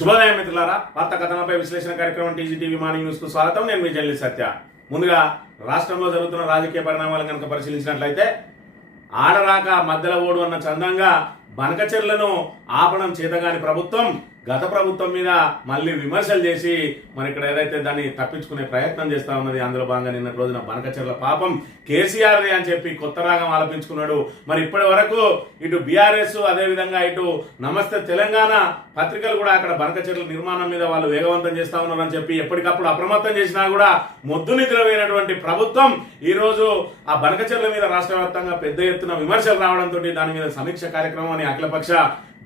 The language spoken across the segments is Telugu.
శుభోదయం మిత్రులారా, వార్తా కథనంపై విశ్లేషణ కార్యక్రమం టీజీటీవీ మార్నింగ్ న్యూస్ కు స్వాగతం. నేను మీ జల్లి సత్య. ముందుగా రాష్ట్రంలో జరుగుతున్న రాజకీయ పరిణామాలను కనుక పరిశీలించినట్లయితే ఆడరాక మధ్యలో ఓడు అన్న చందంగా బనకచెర్లను ఆపడం చేతగాని ప్రభుత్వం గత ప్రభుత్వం మీద మళ్ళీ విమర్శలు చేసి మరి ఇక్కడ ఏదైతే దాన్ని తప్పించుకునే ప్రయత్నం చేస్తా ఉన్నది. అందులో భాగంగా నిన్న రోజున బనకచెర్ల పాపం కేసీఆర్ అని చెప్పి కొత్త రాగం ఆలపించుకున్నాడు. మరి ఇప్పటి వరకు ఇటు బీఆర్ఎస్ అదేవిధంగా ఇటు నమస్తే తెలంగాణ పత్రికలు కూడా అక్కడ బనకచెర్ల నిర్మాణం మీద వాళ్ళు వేగవంతం చేస్తా ఉన్నారని చెప్పి ఎప్పటికప్పుడు అప్రమత్తం చేసినా కూడా మొద్దు నిద్రపోయినటువంటి ప్రభుత్వం ఈ రోజు ఆ బనకచెర్ల మీద రాష్ట్ర వ్యాప్తంగా పెద్ద ఎత్తున విమర్శలు రావడంతో దాని మీద సమీక్ష కార్యక్రమం అని అఖిలపక్ష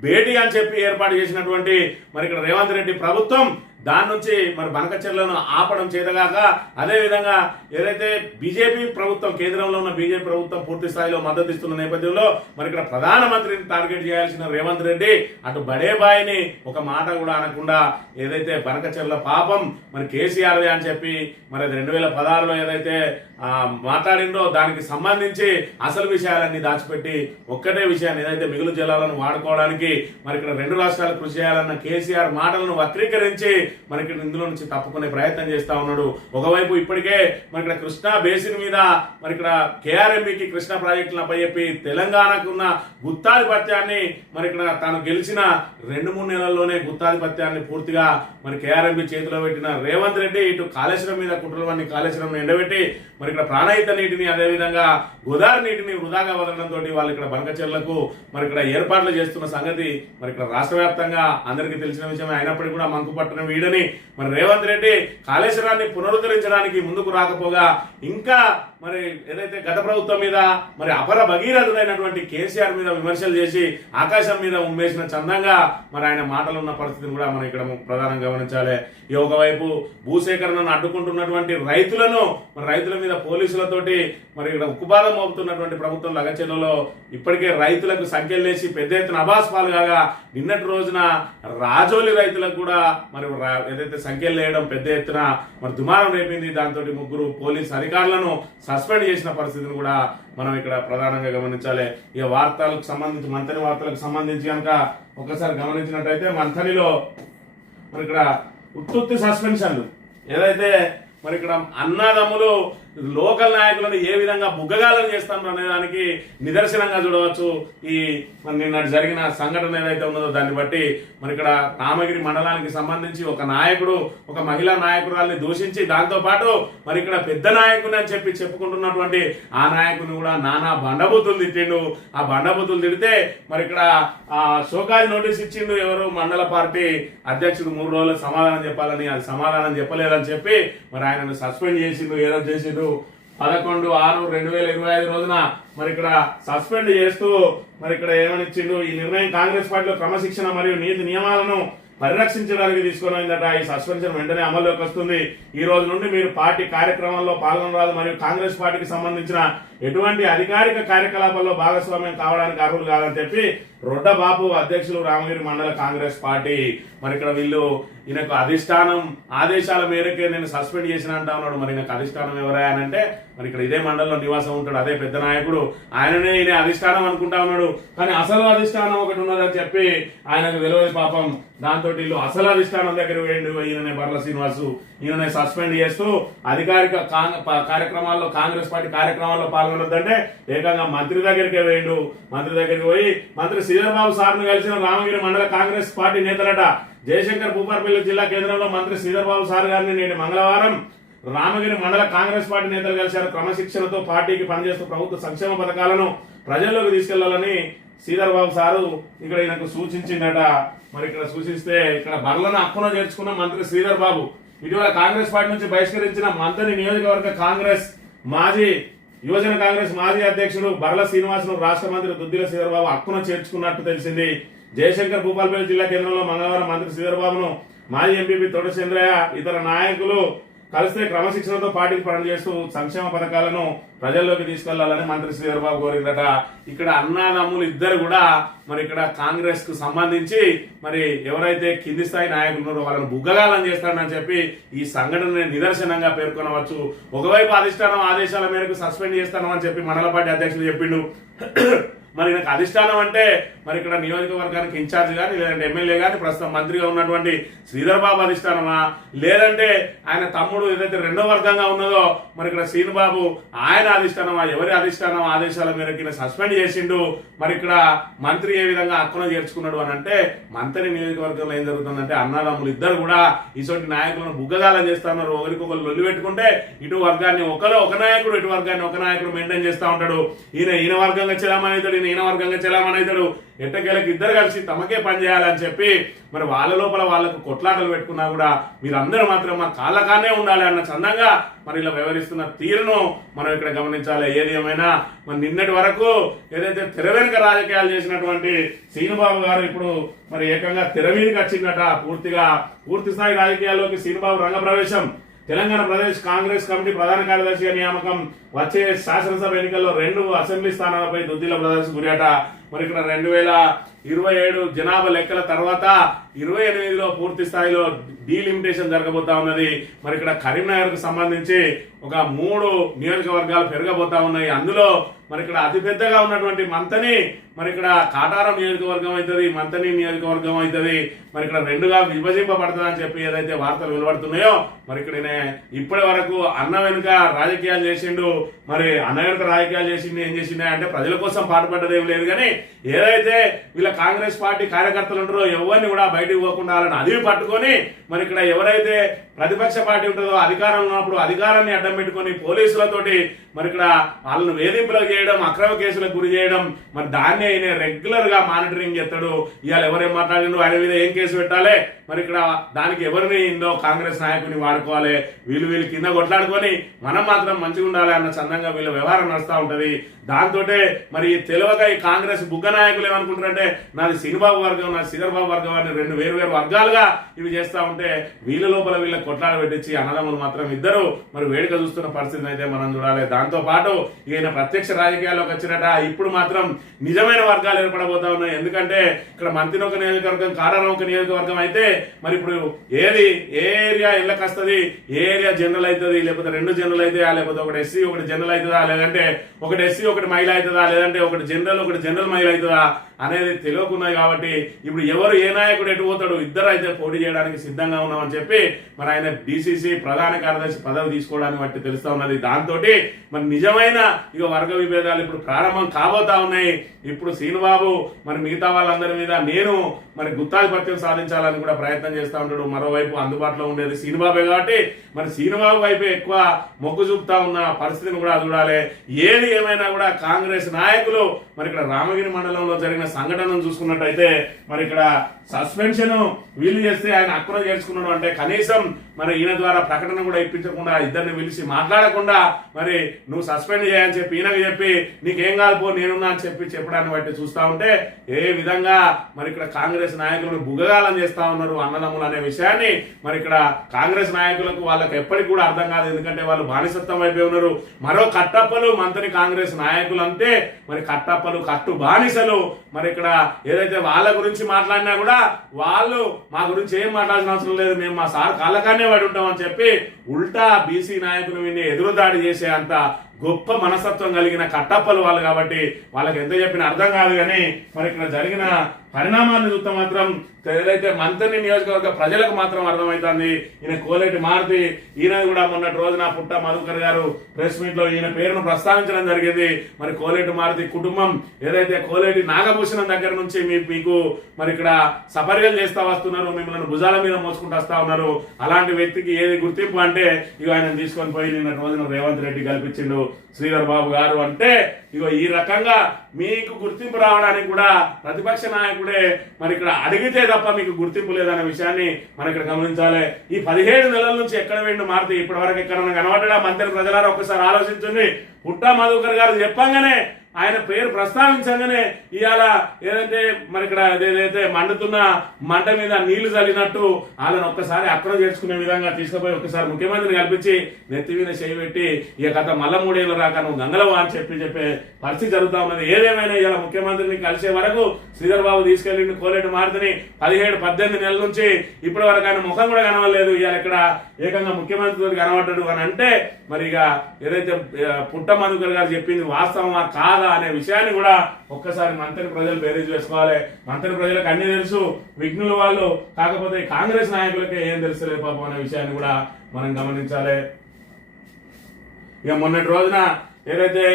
భేటీ అని చెప్పి ఏర్పాటు చేసినటువంటి మరి ఇక్కడ రేవంత్ రెడ్డి ప్రభుత్వం దాని నుంచి మరి బనకచెర్లను ఆపడం చేతగాక అదేవిధంగా ఏదైతే బీజేపీ ప్రభుత్వం కేంద్రంలో ఉన్న బీజేపీ ప్రభుత్వం పూర్తి స్థాయిలో మద్దతు ఇస్తున్న నేపథ్యంలో మరి ఇక్కడ ప్రధానమంత్రిని టార్గెట్ చేయాల్సిన రేవంత్ రెడ్డి అటు బడేబాయిని ఒక మాట కూడా అనకుండా ఏదైతే బనకచెర్ల పాపం మరి కేసీఆర్ అని చెప్పి మరి 2016లో ఏదైతే మాట్లాడిందో దానికి సంబంధించి అసలు విషయాలన్నీ దాచిపెట్టి ఒక్కటే విషయాన్ని ఏదైతే మిగులు జలాలను వాడుకోవడానికి మరి ఇక్కడ రెండు రాష్ట్రాలు కృషి చేయాలన్న కేసీఆర్ మాటలను వక్రీకరించి మరి ఇక్కడ ఇందులో నుంచి తప్పుకునే ప్రయత్నం చేస్తా ఉన్నాడు. ఒకవైపు ఇప్పటికే మరి ఇక్కడ కృష్ణా బేసిన్ మీద మరి ఇక్కడ కేఆర్ఎంబికి కృష్ణా ప్రాజెక్టులను అప్పచెప్పి తెలంగాణకు ఉన్న గుత్తాధిపత్యాన్ని మరి ఇక్కడ తాను గెలిచిన 2-3 నెలల్లోనే గుత్తాధిపత్యాన్ని పూర్తిగా మరి కేఆర్ఎంబి చేతిలో పెట్టిన రేవంత్ రెడ్డి ఇటు కాళేశ్వరం మీద కుట్రలవన్నీ కాళేశ్వరం ఎండబెట్టి మరి ఇక్కడ ప్రాణహిత నీటిని అదేవిధంగా గోదావరి నీటిని వృధాగా వదలడంతో వాళ్ళు ఇక్కడ బనకచెర్లకు మరి ఇక్కడ ఏర్పాట్లు చేస్తున్న సంగతి మరి ఇక్కడ రాష్ట్ర వ్యాప్తంగా అందరికీ తెలిసిన విషయమే. అయినప్పటికీ కూడా మంకు పట్టడం వీడని మరి రేవంత్ రెడ్డి కాళేశ్వరాన్ని పునరుద్ధరించడానికి ముందుకు రాకపోగా ఇంకా మరి ఏదైతే గత ప్రభుత్వం మీద మరి అపర భగీరథుడైనటువంటి కేసీఆర్ మీద విమర్శలు చేసి ఆకాశం మీద ఉమ్మేసిన చందంగా మరి ఆయన మాటలు ఉన్న పరిస్థితిని కూడా మనం ఇక్కడ ప్రధానంగా గమనించాలి. ఈ ఒకవైపు భూసేకరణను అడ్డుకుంటున్నటువంటి రైతులను మరి రైతుల మీద పోలీసులతోటి మరి ఇక్కడ ఉక్కుపాదం మోపుతున్నటువంటి ప్రభుత్వం లగచెర్లలో ఇప్పటికే రైతులకు సంఖ్యలు వేసి పెద్ద ఎత్తున అబాస్ పాలు కాగా నిన్నటి రోజున రాజోలి రైతులకు కూడా మరి ఏదైతే సంఖ్యలు వేయడం పెద్ద ఎత్తున మరి దుమారం రేపింది. దాంతో 3 పోలీస్ అధికారులను సస్పెండ్ చేసిన పరిస్థితిని కూడా మనం ఇక్కడ ప్రధానంగా గమనించాలి. ఇక వార్తలకు సంబంధించి మంథని వార్తలకు సంబంధించి కనుక ఒకసారి గమనించినట్టయితే మంథనిలో మరి ఇక్కడ ఉత్తుత్తి సస్పెన్షన్లు ఏదైతే మరి ఇక్కడ అన్నదమ్ములు లోకల్ నాయకులను ఏ విధంగా బుగ్గగాలను చేస్తాను అనే దానికి నిదర్శనంగా చూడవచ్చు. ఈ మరి నిన్న జరిగిన సంఘటన ఏదైతే ఉన్నదో దాన్ని బట్టి మరి ఇక్కడ రామగిరి మండలానికి సంబంధించి ఒక నాయకుడు ఒక మహిళా నాయకురాల్ని దూషించి దాంతో పాటు మరి ఇక్కడ పెద్ద నాయకుని అని చెప్పి చెప్పుకుంటున్నటువంటి ఆ నాయకుని కూడా నానా బండబూతులు తిట్టిండు. ఆ బండబూతులు తిడితే మరి ఇక్కడ షోకాజ్ నోటీస్ ఇచ్చిండు ఎవరు మండల పార్టీ అధ్యక్షుడు 3 రోజులు సమాధానం చెప్పాలని, అది సమాధానం చెప్పలేదని చెప్పి మరి ఆయనను సస్పెండ్ చేసిండు. ఏ రోజు చేసిండు 11/6/2025 రోజున మరి ఇక్కడ సస్పెండ్ చేస్తూ మరి ఇక్కడ ఏమనిచ్చిండు, ఈ నిర్ణయం కాంగ్రెస్ పార్టీలో క్రమశిక్షణ మరియు నీతి నియమాలను పరిరక్షించడానికి తీసుకున్నదట. ఈ సస్పెన్షన్ వెంటనే అమల్లోకి వస్తుంది. ఈ రోజు నుండి మీరు పార్టీ కార్యక్రమాల్లో పాల్గొనరాదు మరియు కాంగ్రెస్ పార్టీకి సంబంధించిన ఎటువంటి అధికారిక కార్యకలాపాల్లో భాగస్వామ్యం కావడానికి అర్హులు కాదని చెప్పి రొడ్డబాబు అధ్యక్షులు రామగిరి మండల కాంగ్రెస్ పార్టీ మరి ఇక్కడ వీళ్ళు ఈయనకు అధిష్టానం ఆదేశాల మేరకే నేను సస్పెండ్ చేసిన అంటా ఉన్నాడు. మరి నాకు అధిష్టానం ఎవరా అని అంటే మరి ఇక్కడ ఇదే మండలంలో నివాసం ఉంటాడు అదే పెద్ద నాయకుడు, ఆయననే ఈయన అధిష్టానం అనుకుంటా ఉన్నాడు. కానీ అసలు అధిష్టానం ఒకటి ఉన్నదని చెప్పి ఆయనకు తెలియదు పాపం. దాంతో వీళ్ళు అసలు అధిష్టానం దగ్గర వేయండి ఈయననే బర్ల శ్రీనివాసు ఈయననే సస్పెండ్ చేస్తూ అధికారిక కార్యక్రమాల్లో కాంగ్రెస్ పార్టీ కార్యక్రమాల్లో పాల్గొనొద్దంటే ఏకంగా మంత్రి దగ్గరికే వేయండు. మంత్రి దగ్గరికి పోయి మంత్రి శ్రీధర్ బాబు సార్ను కలిసిన రామగిరి మండల కాంగ్రెస్ పార్టీ నేతలట జయశంకర్ భూపాలపల్లి జిల్లా కేంద్రంలో మంత్రి శ్రీధర్ బాబు సార్ గారిని నేటి మంగళవారం రామగిరి మండల కాంగ్రెస్ పార్టీ నేతలు కలిశారు. క్రమశిక్షణతో పార్టీకి పనిచేస్తూ ప్రభుత్వ సంక్షేమ పథకాలను ప్రజల్లోకి తీసుకెళ్లాలని శ్రీధర్ బాబు సారు ఇక్కడ ఈయనకు సూచించిందట. మరి ఇక్కడ సూచిస్తే ఇక్కడ బర్లను హక్కున చేర్చుకున్న మంత్రి శ్రీధర్ బాబు ఇటీవల కాంగ్రెస్ పార్టీ నుంచి బహిష్కరించిన మంత్రి నియోజకవర్గ కాంగ్రెస్ యువజన కాంగ్రెస్ మాజీ అధ్యక్షుడు బర్ల శ్రీనివాసును రాష్ట్ర మంత్రి దుద్దిల శ్రీధర్ బాబు హక్కున చేర్చుకున్నట్టు తెలిసింది. జయశంకర్ భూపాలపల్లి జిల్లా కేంద్రంలో మంగళవారం మంత్రి శ్రీధర్ బాబును మాజీ ఎంపీపీ తోట చంద్రయ్య ఇతర నాయకులు కలిస్తే క్రమశిక్షణతో పార్టీకి పనిచేస్తూ సంక్షేమ పథకాలను ప్రజల్లోకి తీసుకెళ్లాలని మంత్రి శ్రీధర్ బాబు కోరిందట. ఇక్కడ అన్నదమ్ములు ఇద్దరు కూడా మరి ఇక్కడ కాంగ్రెస్ కు సంబంధించి మరి ఎవరైతే కింది స్థాయి నాయకులు ఉన్నారో వాళ్ళని బుగ్గగాలని చేస్తారని చెప్పి ఈ సంఘటన నిదర్శనంగా పేర్కొనవచ్చు. ఒకవైపు అధిష్టానం ఆదేశాల మేరకు సస్పెండ్ చేస్తానని చెప్పి మండల పార్టీ అధ్యక్షుడు చెప్పిండు. మరి నాకు అధిష్టానం అంటే మరి ఇక్కడ నియోజకవర్గానికి ఇన్ఛార్జ్ కానీ లేదంటే ఎమ్మెల్యే కానీ ప్రస్తుతం మంత్రిగా ఉన్నటువంటి శ్రీధర్ బాబు అధిష్టానమా, లేదంటే ఆయన తమ్ముడు ఏదైతే రెండో వర్గంగా ఉన్నదో మరి ఇక్కడ శ్రీనుబాబు ఆయన అధిష్టానమా, ఎవరి అధిష్టానం ఆదేశాల మేరకు సస్పెండ్ చేసిండు, మరి ఇక్కడ మంత్రి ఏ విధంగా హక్కున చేర్చుకున్నాడు అని అంటే మంత్రి నియోజకవర్గంలో ఏం జరుగుతుందంటే అన్నదమ్ములు ఇద్దరు కూడా ఇటువంటి నాయకులను బుగ్గగాలం చేస్తున్నారు. ఒకరికొకరు లొల్లి పెట్టుకుంటే ఇటు వర్గాన్ని ఒక నాయకుడు ఇటు వర్గాన్ని ఒక నాయకుడు మెయింటైన్ చేస్తూ ఉంటాడు. ఈయన వర్గంగా చెలామణి అవుతాడు, ఈయన వర్గంగా చెలామణి అవుతాడు. ఎట్టకేళ్ళకి ఇద్దరు కలిసి తమకే పనిచేయాలని చెప్పి మరి వాళ్ళ లోపల వాళ్ళకు కొట్లాటలు పెట్టుకున్నా కూడా మీరందరూ మాత్రం మా కాళ్ళకానే ఉండాలి అన్న చందంగా మరి ఇలా వ్యవహరిస్తున్న తీరును మనం ఇక్కడ గమనించాలి. ఏది ఏమైనా మరి నిన్నటి వరకు ఏదైతే తెర వెనుక రాజకీయాలు చేసినటువంటి శ్రీనుబాబు గారు ఇప్పుడు మరి ఏకంగా తెర మీదకి వచ్చిందట. పూర్తి స్థాయి రాజకీయాల్లోకి శ్రీనుబాబు రంగప్రవేశం. తెలంగాణ ప్రదేశ్ కాంగ్రెస్ కమిటీ ప్రధాన కార్యదర్శిగా నియామకం. వచ్చే శాసనసభ ఎన్నికల్లో 2 అసెంబ్లీ స్థానాలపై దుద్దిల ప్రదర్శన గురియాట. మరి ఇక్కడ 2027 జనాభా లెక్కల తర్వాత 28లో పూర్తి స్థాయిలో డీలిమిటేషన్ జరగబోతా ఉన్నది. మరి ఇక్కడ కరీంనగర్ కు సంబంధించి ఒక 3 నియోజకవర్గాలు పెరగబోతా ఉన్నాయి. అందులో మరి ఇక్కడ అతిపెద్దగా ఉన్నటువంటి మంతని మరి ఇక్కడ కాటారం నియోజకవర్గం అవుతుంది, మంతని నియోజకవర్గం అవుతుంది. మరి ఇక్కడ 2గా విభజింపబడుతుంది అని చెప్పి ఏదైతే వార్తలు వెలువడుతున్నాయో మరి ఇక్కడ ఇప్పటి వరకు అన్న వెనుక రాజకీయాలు చేసిండు. మరి అన్న వెనుక రాజకీయాలు చేసిండు ఏం చేసిండే అంటే ప్రజల కోసం పాటుపడ్డది ఏం లేదు. కానీ ఏదైతే వీళ్ళ కాంగ్రెస్ పార్టీ కార్యకర్తలు ఉంటారో ఎవరిని కూడా బయటకు పోకుండా అదివి పట్టుకొని మరి ఇక్కడ ఎవరైతే ప్రతిపక్ష పార్టీ ఉంటుందో అధికారంలో ఉన్నప్పుడు అధికారాన్ని అడ్డం పెట్టుకొని పోలీసులతోటి మరి ఇక్కడ వాళ్ళను వేధింపులకు చేయడం, అక్రమ కేసులకు గురి చేయడం, మరి దాన్ని ఆయన రెగ్యులర్ గా మానిటరింగ్ చేస్తాడు. ఇవాళ ఎవరేం మాట్లాడిండు, ఆయన మీద ఏం కేసు పెట్టాలి, మరి ఇక్కడ దానికి ఎవరిని ఇందో కాంగ్రెస్ నాయకుని వాడుకోవాలి, వీళ్ళు కింద కొట్లాడుకొని మనం మాత్రం మంచిగా ఉండాలి అన్న చందంగా వీళ్ళ వ్యవహారం నడుస్తూ ఉంటది. దాంతో మరి తెలియక ఈ కాంగ్రెస్ బుగ్గ నాయకులు ఏమనుకుంటారంటే నాది శ్రీనుబాబు వర్గం, నాది శ్రీధర్ బాబు వర్గం అని 2 వేరు వర్గాలుగా ఇవి చేస్తూ ఉంటే వీళ్ళ లోపల వీళ్ళ కొట్లాడ పెట్టించి అన్నదమ్ములు మాత్రం ఇద్దరు మరి వేడుక చూస్తున్న పరిస్థితిని అయితే మనం చూడాలి. దాంతో పాటు ఈయన ప్రత్యక్ష రాజకీయాల్లోకి వచ్చినట ఇప్పుడు మాత్రం నిజమైన వర్గాలు ఏర్పడబోతా ఉన్నాయి. ఎందుకంటే ఇక్కడ మంత్రి ఒక నియోజకవర్గం, కారారం ఒక నియోజకవర్గం అయితే మరి ఇప్పుడు ఏ ఏరియా ఇళ్ళకి వస్తుంది, ఏ ఏరియా జనరల్ అవుతుంది, లేకపోతే 2 జనరల్ అవుతాయా, లేకపోతే ఒకటి ఎస్సీ ఒకటి జనరల్ అవుతుందా, లేదంటే ఒకటి ఎస్సీ ఒకటి మహిళ అవుతుందా, లేదంటే ఒకటి జనరల్ మహిళ అవుతుందా అనేది తెలియకున్నాయి. కాబట్టి ఇప్పుడు ఎవరు ఏ నాయకుడు ఎటు పోతాడు, ఇద్దరు అయితే పోటీ చేయడానికి సిద్ధంగా ఉన్నామని చెప్పి మరి ఆయన డిసిసి ప్రధాన కార్యదర్శి పదవి తీసుకోవడానికి బట్టి తెలుస్తా ఉన్నది. దాంతో మరి నిజమైన వర్గ విభేదాలు ఇప్పుడు ప్రారంభం కాబోతా ఉన్నాయి. ఇప్పుడు శ్రీనుబాబు మరి మిగతా వాళ్ళందరి మీద నేను మరి గుత్తాధిపత్యం సాధించాలని కూడా ప్రయత్నం చేస్తూ ఉంటాడు. మరోవైపు అందుబాటులో ఉండేది శ్రీనుబాబే కాబట్టి మరి శ్రీనుబాబు వైపు ఎక్కువ మొగ్గు చూపుతా ఉన్న పరిస్థితిని కూడా చూడాలి. ఏది ఏమైనా కూడా కాంగ్రెస్ నాయకులు మరి ఇక్కడ రామగిరి మండలంలో జరిగిన సంఘటనను చూసుకున్నట్టయితే మరి ఇక్కడ సస్పెన్షన్ వీలు చేస్తే ఆయన హక్కున చేర్చుకున్నాడు అంటే కనీసం మరి ఈయన ద్వారా ప్రకటన కూడా ఇప్పించకుండా ఇద్దరిని పిలిచి మాట్లాడకుండా మరి నువ్వు సస్పెండ్ చేయని చెప్పి ఈయనకి చెప్పి నీకేం కాదు పో నేనున్నా అని చెప్పడాన్ని బట్టి చూస్తా ఉంటే ఏ విధంగా మరి ఇక్కడ కాంగ్రెస్ నాయకులను బుగ్గగాలం చేస్తా ఉన్నారు అన్నదమ్ములు అనే విషయాన్ని మరి ఇక్కడ కాంగ్రెస్ నాయకులకు వాళ్ళకి ఎప్పటికి కూడా అర్థం కాదు. ఎందుకంటే వాళ్ళు బానిసత్వం అయిపోయి ఉన్నారు. మరో కట్టప్పలు మంత్రి కాంగ్రెస్ నాయకులు అంటే మరి కట్టప్పలు కట్టు బానిసలు. మరి ఇక్కడ ఏదైతే వాళ్ళ గురించి మాట్లాడినా కూడా వాళ్ళు మా గురించి ఏం మాట్లాడాల్సిన అవసరం లేదు, మేము మా సార్ కాళ్ళకానే పడి ఉంటామని చెప్పి ఉల్టా బీసీ నాయకుని విని ఎదురుదాడి చేసే అంత గొప్ప మనస్తత్వం కలిగిన కట్టప్పలు వాళ్ళు. కాబట్టి వాళ్ళకి ఎంత చెప్పినా అర్థం కాదు. కానీ మరి ఇక్కడ జరిగిన పరిణామాలను చూస్తే మాత్రం ఏదైతే మంత్రి నియోజకవర్గ ప్రజలకు మాత్రం అర్థమవుతుంది. ఈయన కోలేటి మారుతి, ఈయన కూడా మొన్నటి రోజున పుట్ట మధుకర్ గారు ప్రెస్ మీట్ లో ఈయన పేరును ప్రస్తావించడం జరిగింది. మరి కోలేటి మారుతి కుటుంబం ఏదైతే కోలేటి నాగభూషణం దగ్గర నుంచి మీకు మరి ఇక్కడ సపర్యలు చేస్తా వస్తున్నారు, మిమ్మల్ని భుజాల మీద మోసుకుంటూ వస్తా ఉన్నారు. అలాంటి వ్యక్తికి ఏది గుర్తింపు అంటే ఆయన తీసుకొని పోయి నిన్న రోజున రేవంత్ రెడ్డి కల్పించిండు శ్రీధర్ బాబు గారు. అంటే ఈ రకంగా మీకు గుర్తింపు రావడానికి కూడా ప్రతిపక్ష నాయకుడే మరి ఇక్కడ అడిగితే తప్ప మీకు గుర్తింపు లేదనే విషయాన్ని మనం ఇక్కడ గమనించాలి. ఈ 17 నెలల నుంచి ఎక్కడ వెండి మారుతి ఇప్పటి వరకు ఎక్కడన్నా కనబడ్డా మంత్రి ప్రజలారా ఒక్కసారి ఆలోచించండి. పుట్ట మధుకర్ గారు చెప్పంగానే ఆయన పేరు ప్రస్తావించగానే ఇవాళ ఏదంటే మరి ఇక్కడ ఏదైతే మండుతున్న మంట మీద నీళ్లు చల్లినట్టు వాళ్ళని ఒక్కసారి అక్రమం చేసుకునే విధంగా తీసుకుపోయి ఒక్కసారి ముఖ్యమంత్రిని కల్పించి నెత్తి మీద చేయబెట్టి గత మళ్ళా 3 ఏళ్ళు రాక నువ్వు గంగలవా అని చెప్పే పరిస్థితి జరుగుతా ఉన్నది. ఏదేమైనా ఇవాళ ముఖ్యమంత్రిని కలిసే వరకు శ్రీధర్ బాబు తీసుకెళ్లి కోలేటి మారుతిని 17-18 నెలల నుంచి ఇప్పటి వరకు ఆయన ముఖం కూడా కనవలేదు. ఇవాళ ఇక్కడ ఏకంగా ముఖ్యమంత్రి కనబడ్డాడు అని అంటే మరి ఏదైతే పుట్ట మధుకర్ గారు చెప్పింది వాస్తవమా కాదా కాదా అనే విషయాన్ని కూడా ఒక్కసారి మంత్రి ప్రజలు బేరీజ్ వేసుకోవాలి. మంత్రి ప్రజలకు అన్ని తెలుసు, విఘ్నులు వాళ్ళు, కాకపోతే కాంగ్రెస్ నాయకులకే ఏం తెలుసలేదు పాపం అనే విషయాన్ని కూడా మనం గమనించాలి. ఇక మొన్నటి రోజున ఏదైతే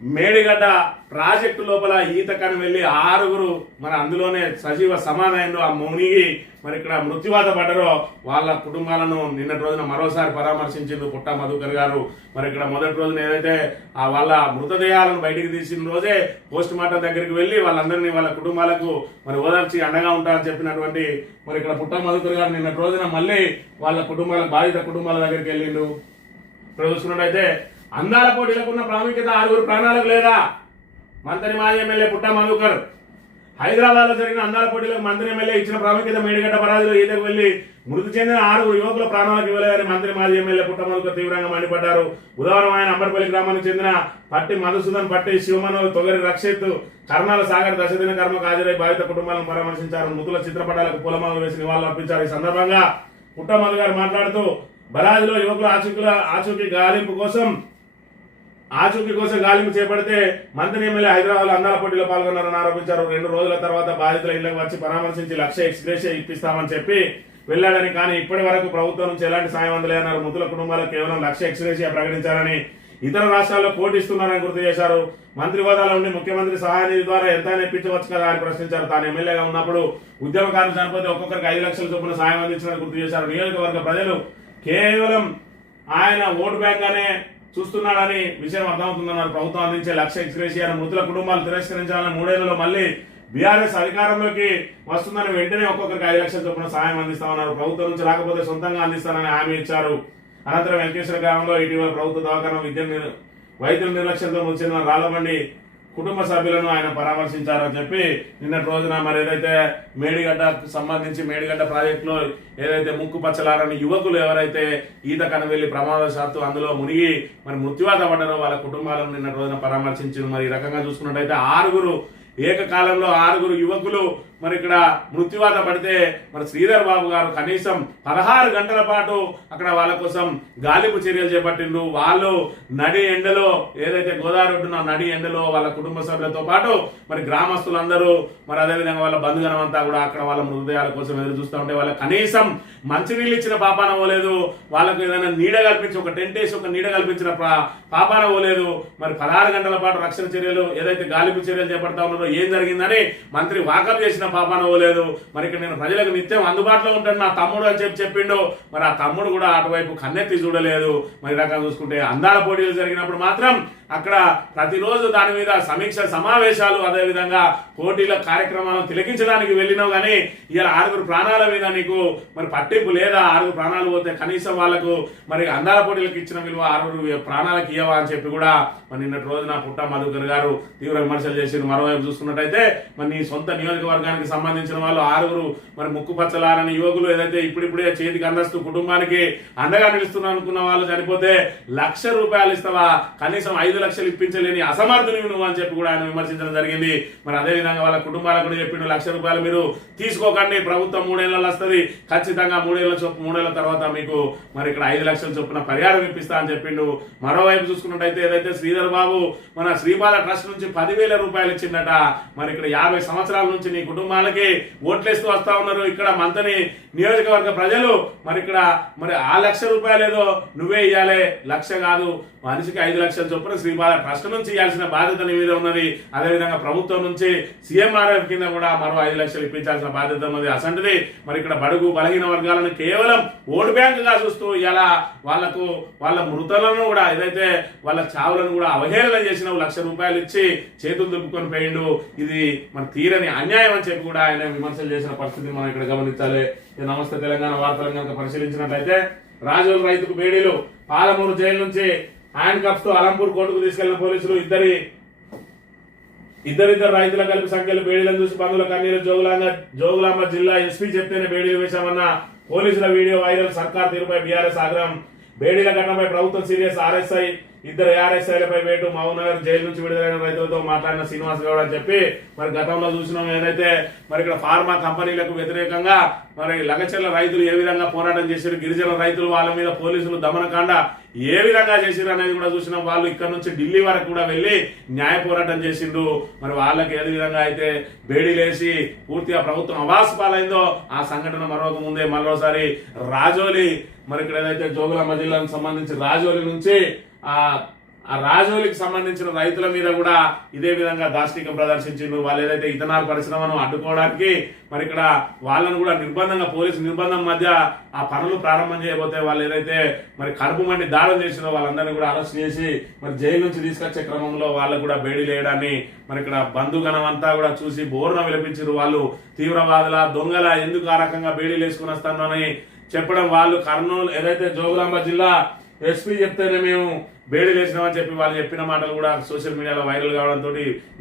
మేడిగడ్డ ప్రాజెక్టు లోపల ఈతకని వెళ్లి 6గురు మరి అందులోనే సజీవ సమాధానంలో ఆ మునిగి మరి ఇక్కడ మృత్యువాత పడ్డారో వాళ్ళ కుటుంబాలను నిన్నటి రోజున మరోసారి పరామర్శించింది పుట్ట మధుకర్ గారు. మరి ఇక్కడ మొదటి రోజున ఏదైతే ఆ వాళ్ళ మృతదేహాలను బయటికి తీసిన రోజే పోస్ట్ మార్టం దగ్గరికి వెళ్లి వాళ్ళందరినీ వాళ్ళ కుటుంబాలకు మరి ఓదార్చి అండగా ఉంటారని చెప్పినటువంటి మరి ఇక్కడ పుట్ట మధుకర్ గారు నిన్నటి రోజున మళ్ళీ వాళ్ళ కుటుంబాల బాధిత కుటుంబాల దగ్గరికి వెళ్ళిండు. ఇక్కడ చూసుకున్నట్టయితే అందాల పోటీలకు ఉన్న ప్రాముఖ్యత 6గురు ప్రాణాలకు లేదా? మంత్రి మాజీ ఎమ్మెల్యే పుట్ట మధుకర్ హైదరాబాద్ లో జరిగిన అందాల పోటీలకు మంత్రి ఎమ్మెల్యే ఇచ్చిన ప్రాముఖ్యత మేడిగడ్డ పరాజులో ఈతకు వెళ్లి మృతి చెందిన 6గురు యువకుల ప్రాణాలకు ఇవ్వలేదని మంత్రి మాజీ ఎమ్మెల్యే పుట్ట మధుకర్ తీవ్రంగా మండిపడ్డారు. బుధవారం ఆయన అంబర్పల్లి గ్రామానికి చెందిన పట్టి మధుసూదన్, పట్టి శివమనోహర్, తొగరి రక్షిత్, కర్నాల సాగర్ దశదిన కర్మకు హాజరై బాధిత కుటుంబాలను పరామర్శించారు. మృతుల చిత్రపటాలకు పూలమాలలు వేసి నివాళులు అర్పించారు. ఈ సందర్భంగా పుట్ట మధు గారు మాట్లాడుతూ బరాజులో యువకుల ఆచూకీ కోసం గాలింపు చేపడితే మంత్రి ఎమ్మెల్యే హైదరాబాద్ అందాల పోటీలో పాల్గొన్నారని ఆరోపించారు. 2 రోజుల తర్వాత బాధితుల ఇళ్లకు వచ్చి పరామర్శించి లక్ష ఎక్స్గ్రేషియా ఇప్పిస్తామని చెప్పి వెళ్లాడని, కానీ ఇప్పటి వరకు ప్రభుత్వం నుంచి ఎలాంటి సాయం అందలేదన్నారు. మృతుల కుటుంబాలకు కేవలం లక్ష ఎక్స్గ్రేషియా ప్రకటించారని, ఇతర రాష్ట్రాల్లో కోటిస్తున్నారని గుర్తు చేశారు. మంత్రి హోదాలో ఉండి ముఖ్యమంత్రి సహాయ నిధి ద్వారా ఎంత ఇప్పించవచ్చు కదా అని ప్రశ్నించారు. తాను ఎమ్మెల్యేగా ఉన్నప్పుడు ఉద్యమకారులు చనిపోతే ఒక్కొక్కరికి 5 లక్షల చొప్పున సాయం అందించారని గుర్తు చేశారు. నియోజకవర్గ ప్రజలు కేవలం ఆయన ఓటు బ్యాంక్ గానే చూస్తున్నాడని విషయం అర్థమవుతుందన్నారు. ప్రభుత్వం అందించే లక్ష ఎక్స్గ్రేషియాను మృతుల కుటుంబాలు తిరస్కరించాలని 3 ఏళ్లలో మళ్ళీ బీఆర్ఎస్ అధికారంలోకి వస్తుందని వెంటనే ఒక్కొక్కరికి 5 లక్షల చొప్పున సాయం అందిస్తామన్నారు. ప్రభుత్వం నుంచి రాకపోతే సొంతంగా అందిస్తానని హామీ ఇచ్చారు. అనంతరం వెంకటేశ్వర గ్రామంలో ఇటీవల ప్రభుత్వ దవాఖాన వైద్యుల నిర్లక్ష్యంతో మృతి చెందిన రాళ్లబండి కుటుంబ సభ్యులను ఆయన పరామర్శించారని చెప్పి నిన్నటి రోజున మరి ఏదైతే మేడిగడ్డకు సంబంధించి మేడిగడ్డ ప్రాజెక్టులో ఏదైతే ముక్కు పచ్చలారని యువకులు ఎవరైతే ఈత కన వెళ్లి ప్రమాదశాత్తు అందులో మునిగి మరి మృత్యువాత పడ్డారో వాళ్ళ కుటుంబాలను నిన్నటి రోజున పరామర్శించారు. మరి ఈ రకంగా చూసుకున్నట్టయితే 6గురు ఏకకాలంలో 6గురు యువకులు మరి ఇక్కడ మృత్యువాత పడితే మరి శ్రీధర్ బాబు గారు కనీసం 16 గంటల పాటు అక్కడ వాళ్ళ కోసం గాలింపు చర్యలు చేపట్టిండ్రు. వాళ్ళు నడి ఎండలో ఏదైతే గోదావరి ఒడ్డున నడి ఎండలో వాళ్ళ కుటుంబ సభ్యులతో పాటు మరి గ్రామస్తులందరూ మరి అదేవిధంగా వాళ్ళ బంధుగణం అంతా కూడా అక్కడ వాళ్ళ మృతదేహాల కోసం ఎదురు చూస్తూ ఉంటే వాళ్ళకి కనీసం మంచినీళ్ళు ఇచ్చిన పాపాన పోలేదు. వాళ్ళకు ఏదైనా నీడ కల్పించి ఒక టెంట్ వేసి ఒక నీడ కల్పించిన పాపాన పోలేదు. మరి 16 గంటల పాటు రక్షణ చర్యలు ఏదైతే గాలింపు చర్యలు చేపడతా ఉన్నారో ఏం జరిగిందని మంత్రి వాకప్ చేసిన పాపాన పోలేదు. మరి ఇక్కడ నేను ప్రజలకు నిత్యం అందుబాటులో ఉంటాను నా తమ్ముడు అని చెప్పిండు. మరి ఆ తమ్ముడు కూడా అటువైపు కన్నెత్తి చూడలేదు. మరి రకంగా చూసుకుంటే అందాల పోటీలు జరిగినప్పుడు మాత్రం అక్కడ ప్రతిరోజు దాని మీద సమీక్ష సమావేశాలు అదేవిధంగా పోటీల కార్యక్రమాలను తిలకించడానికి వెళ్ళినావు కానీ ఇలా 6గురు ప్రాణాల మీద నీకు మరి పట్టింపు లేదా? 6గురు ప్రాణాలు పోతే కనీసం వాళ్లకు మరి అందాల పోటీలకు ఇచ్చిన విలువ 6గురు ప్రాణాలకు ఇవ్వవా అని చెప్పి కూడా మరి నిన్నటి రోజున పుట్ట మధుకర్ గారు తీవ్ర విమర్శలు చేసి మరోవైపు చూసుకున్నట్టయితే మరి నీ సొంత నియోజకవర్గానికి సంబంధించిన వాళ్ళు 6గురు మరి ముక్కు పచ్చలారని యువకులు ఏదైతే ఇప్పుడిప్పుడే చేతికి అందస్తూ కుటుంబానికి అండగా నిలుస్తున్నా అనుకున్న వాళ్ళు చనిపోతే ₹1,00,000 ఇస్తావా? కనీసం 5 లక్షలు ఇప్పించలేని అసమర్థుని నువ్వు అని చెప్పి కూడా ఆయన విమర్శించడం జరిగింది. మరి అదేవిధంగా వాళ్ళ కుటుంబాలకు కూడా చెప్పిండు ₹1,00,000 మీరు తీసుకోకండి, ప్రభుత్వం 3 ఏళ్ళలో వస్తుంది, ఖచ్చితంగా 3 ఏళ్ల తర్వాత మీకు మరి ఇక్కడ 5 లక్షల చొప్పున పరిహారం ఇప్పిస్తా అని చెప్పిండు. మరోవైపు చూసుకున్నట్టయితే ఏదైతే శ్రీధర్ బాబు మన శ్రీపాద ట్రస్ట్ నుంచి ₹10,000 ఇచ్చిందట. మరి ఇక్కడ 50 సంవత్సరాల నుంచి నీ కుటుంబాలకి ఓట్లేస్తూ వస్తా ఉన్నారు. ఇక్కడ మంతని నియోజకవర్గ ప్రజలు మరి ఇక్కడ మరి ఆ ₹1,00,000 ఏదో నువ్వే ఇవ్వాలి, 1,00,000 కాదు, మనిషికి 5 లక్షల చొప్పున శ్రీపాద ట్రస్ట్ నుంచి ఇవ్వాల్సిన బాధ్యత నీ మీద ఉన్నది. అదేవిధంగా ప్రభుత్వం నుంచి సీఎంఆర్ఎఫ్ కింద కూడా మరో 5 లక్షలు ఇప్పించాల్సిన బాధ్యత ఉన్నది. అసంటిది మరి ఇక్కడ బడుగు బలహీన వర్గాలను కేవలం ఓటు బ్యాంక్ గా చూస్తూ ఇలా వాళ్లకు వాళ్ళ మృతులను కూడా ఏదైతే వాళ్ళ చావులను కూడా అవహేళన చేసిన ₹1,00,000 ఇచ్చి చేతులు దుప్పుకొని పోయిండు. ఇది మరి తీరని అన్యాయం అని చెప్పి కూడా ఆయన విమర్శలు చేసిన పరిస్థితిని మనం ఇక్కడ గమనించాలి. నమస్తే తెలంగాణ వార్తలను కనుక పరిశీలించినట్లయితే రాజోలు రైతుకు బేడీలు, పాలమూరు జైలు నుంచి హ్యాండ్ కప్స్ తో అలంపూర్ కోర్టుకు తీసుకెళ్లిన పోలీసులు ఇద్దరిద్దరు రైతుల కలిపి సంఖ్యలు బేడీలను చూసి బంధువుల కన్నీరు. జోగులాంబ జిల్లా ఎస్పీ చెప్తేనే బేడీలు వేశామన్న పోలీసుల వీడియో వైరల్. సర్కార్ తీరుపై బీఆర్ఎస్ ఆగ్రహం. బేడీల ఘటనపై ప్రభుత్వం సీరియస్. ఆర్ఎస్ఐ ఇద్దరు ఆర్ఎస్ఐలపై వేటు మహబూబ్నగర్ జైలు నుంచి విడుదలైన రైతులతో మాట్లాడిన శ్రీనివాస్ గౌడ్ అని చెప్పి మరి గతంలో చూసినాం. ఏదైతే మరి ఇక్కడ ఫార్మా కంపెనీలకు వ్యతిరేకంగా మరి లగచెర్ల రైతులు ఏ విధంగా పోరాటం చేశారు, గిరిజన రైతులు వాళ్ళ మీద పోలీసులు దమనకాండ ఏ విధంగా చేసిరు అనేది కూడా చూసినాం. వాళ్ళు ఇక్కడ నుంచి ఢిల్లీ వరకు కూడా వెళ్లి న్యాయ పోరాటం చేసిండ్రు. మరి వాళ్ళకి ఏ విధంగా అయితే బేడీలేసి పూర్తిగా ప్రభుత్వం అవాసు పాలైందో ఆ సంఘటన మరొక ముందే మరోసారి రాజోలి మరి ఇక్కడ ఏదైతే జోగులాంబ జిల్లాకు సంబంధించి రాజోలి నుంచి ఆ రాజోలికి సంబంధించిన రైతుల మీద కూడా ఇదే విధంగా దాష్టికం ప్రదర్శించిండ్రు. వాళ్ళు ఏదైతే ఇథనాల్ పరిశ్రమను అడ్డుకోవడానికి మరి ఇక్కడ వాళ్ళను కూడా నిర్బంధంగా పోలీసు నిర్బంధం మధ్య ఆ పనులు ప్రారంభం చేయబోతే వాళ్ళు ఏదైతే మరి కడుపు మండి దాడులు చేసినో వాళ్ళందరినీ కూడా అరెస్ట్ చేసి మరి జైలు నుంచి తీసుకొచ్చే క్రమంలో వాళ్ళకు కూడా బేడీ లేయడాన్ని మరి ఇక్కడ బంధుగణం అంతా కూడా చూసి బోర్న విలపించారు. వాళ్ళు తీవ్రవాదుల దొంగల ఎందుకు ఆ రకంగా బేడీలు వేసుకుని వస్తానని చెప్పడం, వాళ్ళు కర్నూలు ఏదైతే జోగులాంబ జిల్లా ఎస్పీ చెప్తేనే మేము బేడీలు వేసినామని చెప్పి వాళ్ళు చెప్పిన మాటలు కూడా సోషల్ మీడియాలో వైరల్ కావడంతో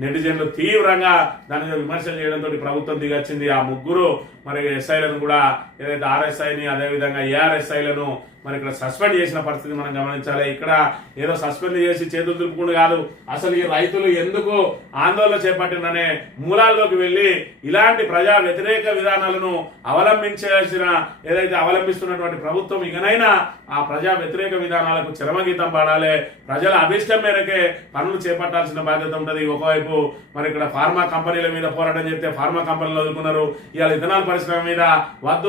నెటిజన్లు తీవ్రంగా దాని మీద విమర్శలు చేయడంతో ప్రభుత్వం దిగొచ్చింది. ఆ ముగ్గురు మరి ఎస్ఐలను కూడా ఏదైతే ఆర్ఎస్ఐని అదేవిధంగా ఏఆర్ఎస్ఐలను మరి ఇక్కడ సస్పెండ్ చేసిన పరిస్థితి మనం గమనించాలి. ఇక్కడ ఏదో సస్పెండ్ చేసి చేతులు దులుపుకుండా కాదు, అసలు ఈ రైతులు ఎందుకు ఆందోళన చేపట్టిననే మూలాల్లోకి వెళ్లి ఇలాంటి ప్రజా వ్యతిరేక విధానాలను అవలంబించాల్సిన ఏదైతే అవలంబిస్తున్నటువంటి ప్రభుత్వం ఇకనైనా ఆ ప్రజా వ్యతిరేక విధానాలకు చరమగీతం పాడాలి. ప్రజల అభిష్టం మేరకే పనులు చేపట్టాల్సిన బాధ్యత ఉంటుంది. ఒకవైపు మరి ఇక్కడ ఫార్మా కంపెనీల మీద పోరాటం చేస్తే ఫార్మా కంపెనీలు వదులుకున్నారు. ఇవాళ ఇథనాల్ పరిశ్రమ మీద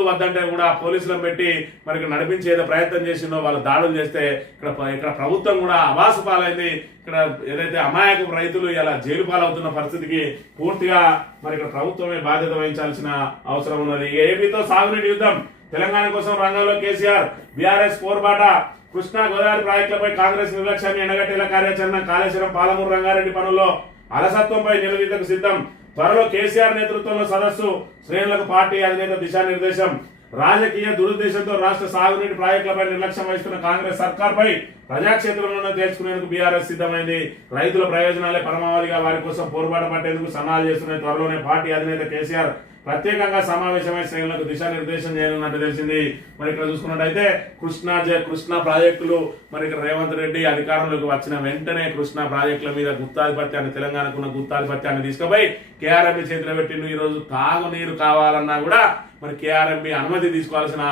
వద్దంటే కూడా పోలీసులను పెట్టి మరి ఇక్కడ నడిపించే ఏదో ప్రయత్నం చేసిందో వాళ్ళు దాడులు చేస్తే ఇక్కడ ప్రభుత్వం కూడా అవాసు పాలైంది. ఇక్కడ ఏదైతే అమాయక రైతులు ఇలా జైలు పాలవుతున్న పరిస్థితికి పూర్తిగా మరి ఇక్కడ ప్రభుత్వమే బాధ్యత వహించాల్సిన అవసరం ఉన్నది. ఏపీతో సాగునీటి యుద్ధం, తెలంగాణ కోసం రంగంలో కేసీఆర్, బీఆర్ఎస్ పోర్బాట, కృష్ణా గోదావరి ప్రాజెక్టులపై కాంగ్రెస్ నిర్లక్ష్యాన్ని ఎండగట్టేలా కార్యాచరణ, కాళేశ్వరం పాలమూరు రంగారెడ్డి పనుల్లో అలసత్వంపై నిలదీతకు సిద్ధం, త్వరలో కేసీఆర్ నేతృత్వంలో సదస్సు, శ్రేణులకు పార్టీ అధినేత దిశానిర్దేశం, రాజకీయ దురుద్దేశంతో రాష్ట్ర సాగునీటి ప్రాజెక్టులపై నిర్లక్ష్యం వహిస్తున్న కాంగ్రెస్ సర్కార్పై ప్రజాక్షేత్రంలోనే తేల్చుకునేందుకు బీఆర్ఎస్ సిద్ధమైంది. రైతుల ప్రయోజనాలే పరమావధిగా వారి కోసం పోరుబాట పట్టేందుకు సన్నాహాలు చేస్తున్న త్వరలోనే పార్టీ అధినేత కేసీఆర్ ప్రత్యేకంగా సమావేశమై శ్రేణులకు దిశానిర్దేశం చేయనున్నట్టు తెలిసింది. మరి ఇక్కడ చూసుకున్నట్టయితే కృష్ణా ప్రాజెక్టులు మరి ఇక్కడ రేవంత్ రెడ్డి అధికారంలోకి వచ్చిన వెంటనే కృష్ణా ప్రాజెక్టుల మీద గుత్తాధిపత్యాన్ని, తెలంగాణకున్న గుత్తాధిపత్యాన్ని తీసుకుపోయి కేఆర్ఎంబీ చేతిలో పెట్టిండు. ఈ రోజు తాగునీరు కావాలన్నా కూడా మరి కేఆర్ఎంబీ అనుమతి తీసుకోవాల్సిన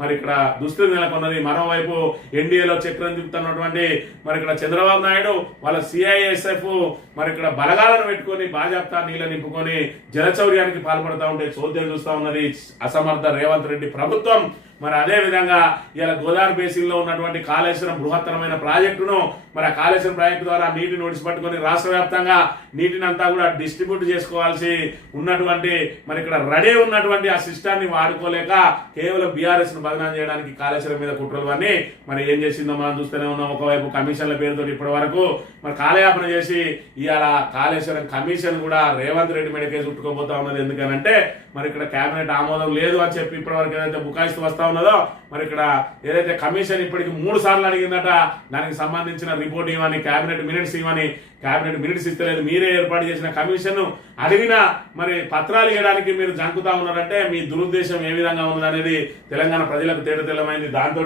మరి ఇక్కడ దుస్థితి నెలకొన్నది. మరోవైపు ఎన్డీఏలో చక్రం తిప్పుతున్నటువంటి మరి ఇక్కడ చంద్రబాబు నాయుడు వాళ్ళ సిఐఎస్ఎఫ్ మరి ఇక్కడ బలగాలను పెట్టుకొని బాజాప్తా నీళ్లు నింపుకొని జలచౌర్యానికి పాల్పడతా ఉంటే చోద్యం చూస్తా ఉన్నది అసమర్థ రేవంత్ రెడ్డి ప్రభుత్వం. మరి అదే విధంగా ఇలా గోదావరి బేసిన్ లో ఉన్నటువంటి కాళేశ్వరం బృహత్తరమైన ప్రాజెక్టును మరి ఆ కాళేశ్వరం ప్రాజెక్టు ద్వారా నీటిని ఒడిసి పట్టుకొని రాష్ట్ర వ్యాప్తంగా నీటిని అంతా కూడా డిస్ట్రిబ్యూట్ చేసుకోవాల్సి ఉన్నటువంటి మరి ఇక్కడ రెడీ ఉన్నటువంటి ఆ సిస్టాన్ని వాడుకోలేక కేవలం బీఆర్ఎస్ ను బదనాం చేయడానికి కాళేశ్వరం మీద కుట్రలు అన్ని మరి ఏం చేసిందో మనం చూస్తూనే ఉన్నాం. ఒకవైపు కమిషన్ల పేరుతో ఇప్పటి వరకు మరి కాలయాపన చేసి ఇవాళ కాళేశ్వరం కమిషన్ కూడా రేవంత్ రెడ్డి మీద కేసు చుట్టుకోబోతా ఉన్నది. ఎందుకనంటే మరి ఇక్కడ కేబినెట్ ఆమోదం లేదు అని చెప్పి ఇప్పటి వరకు ఏదైతే బుకాయిస్తూ వస్తా ఉన్నదో మరి ఇక్కడ ఏదైతే కమిషన్ ఇప్పటికి 3 సార్లు అడిగిందట, దానికి సంబంధించిన రిపోర్ట్ ఇవ్వని, కేబినెట్ మినిట్స్ ఇవ్వని, కేబినెట్ మినిట్స్ ఇస్తలేదు. మీరే ఏర్పాటు చేసిన కమిషన్ అడిగిన మరి పత్రాలు ఇవ్వడానికి మీరు జంకుతా ఉన్నారంటే మీ దురుద్దేశం ఏ విధంగా ఉన్నదనేది తెలంగాణ ప్రజలకు తేటతెల్లమైంది. దాంతో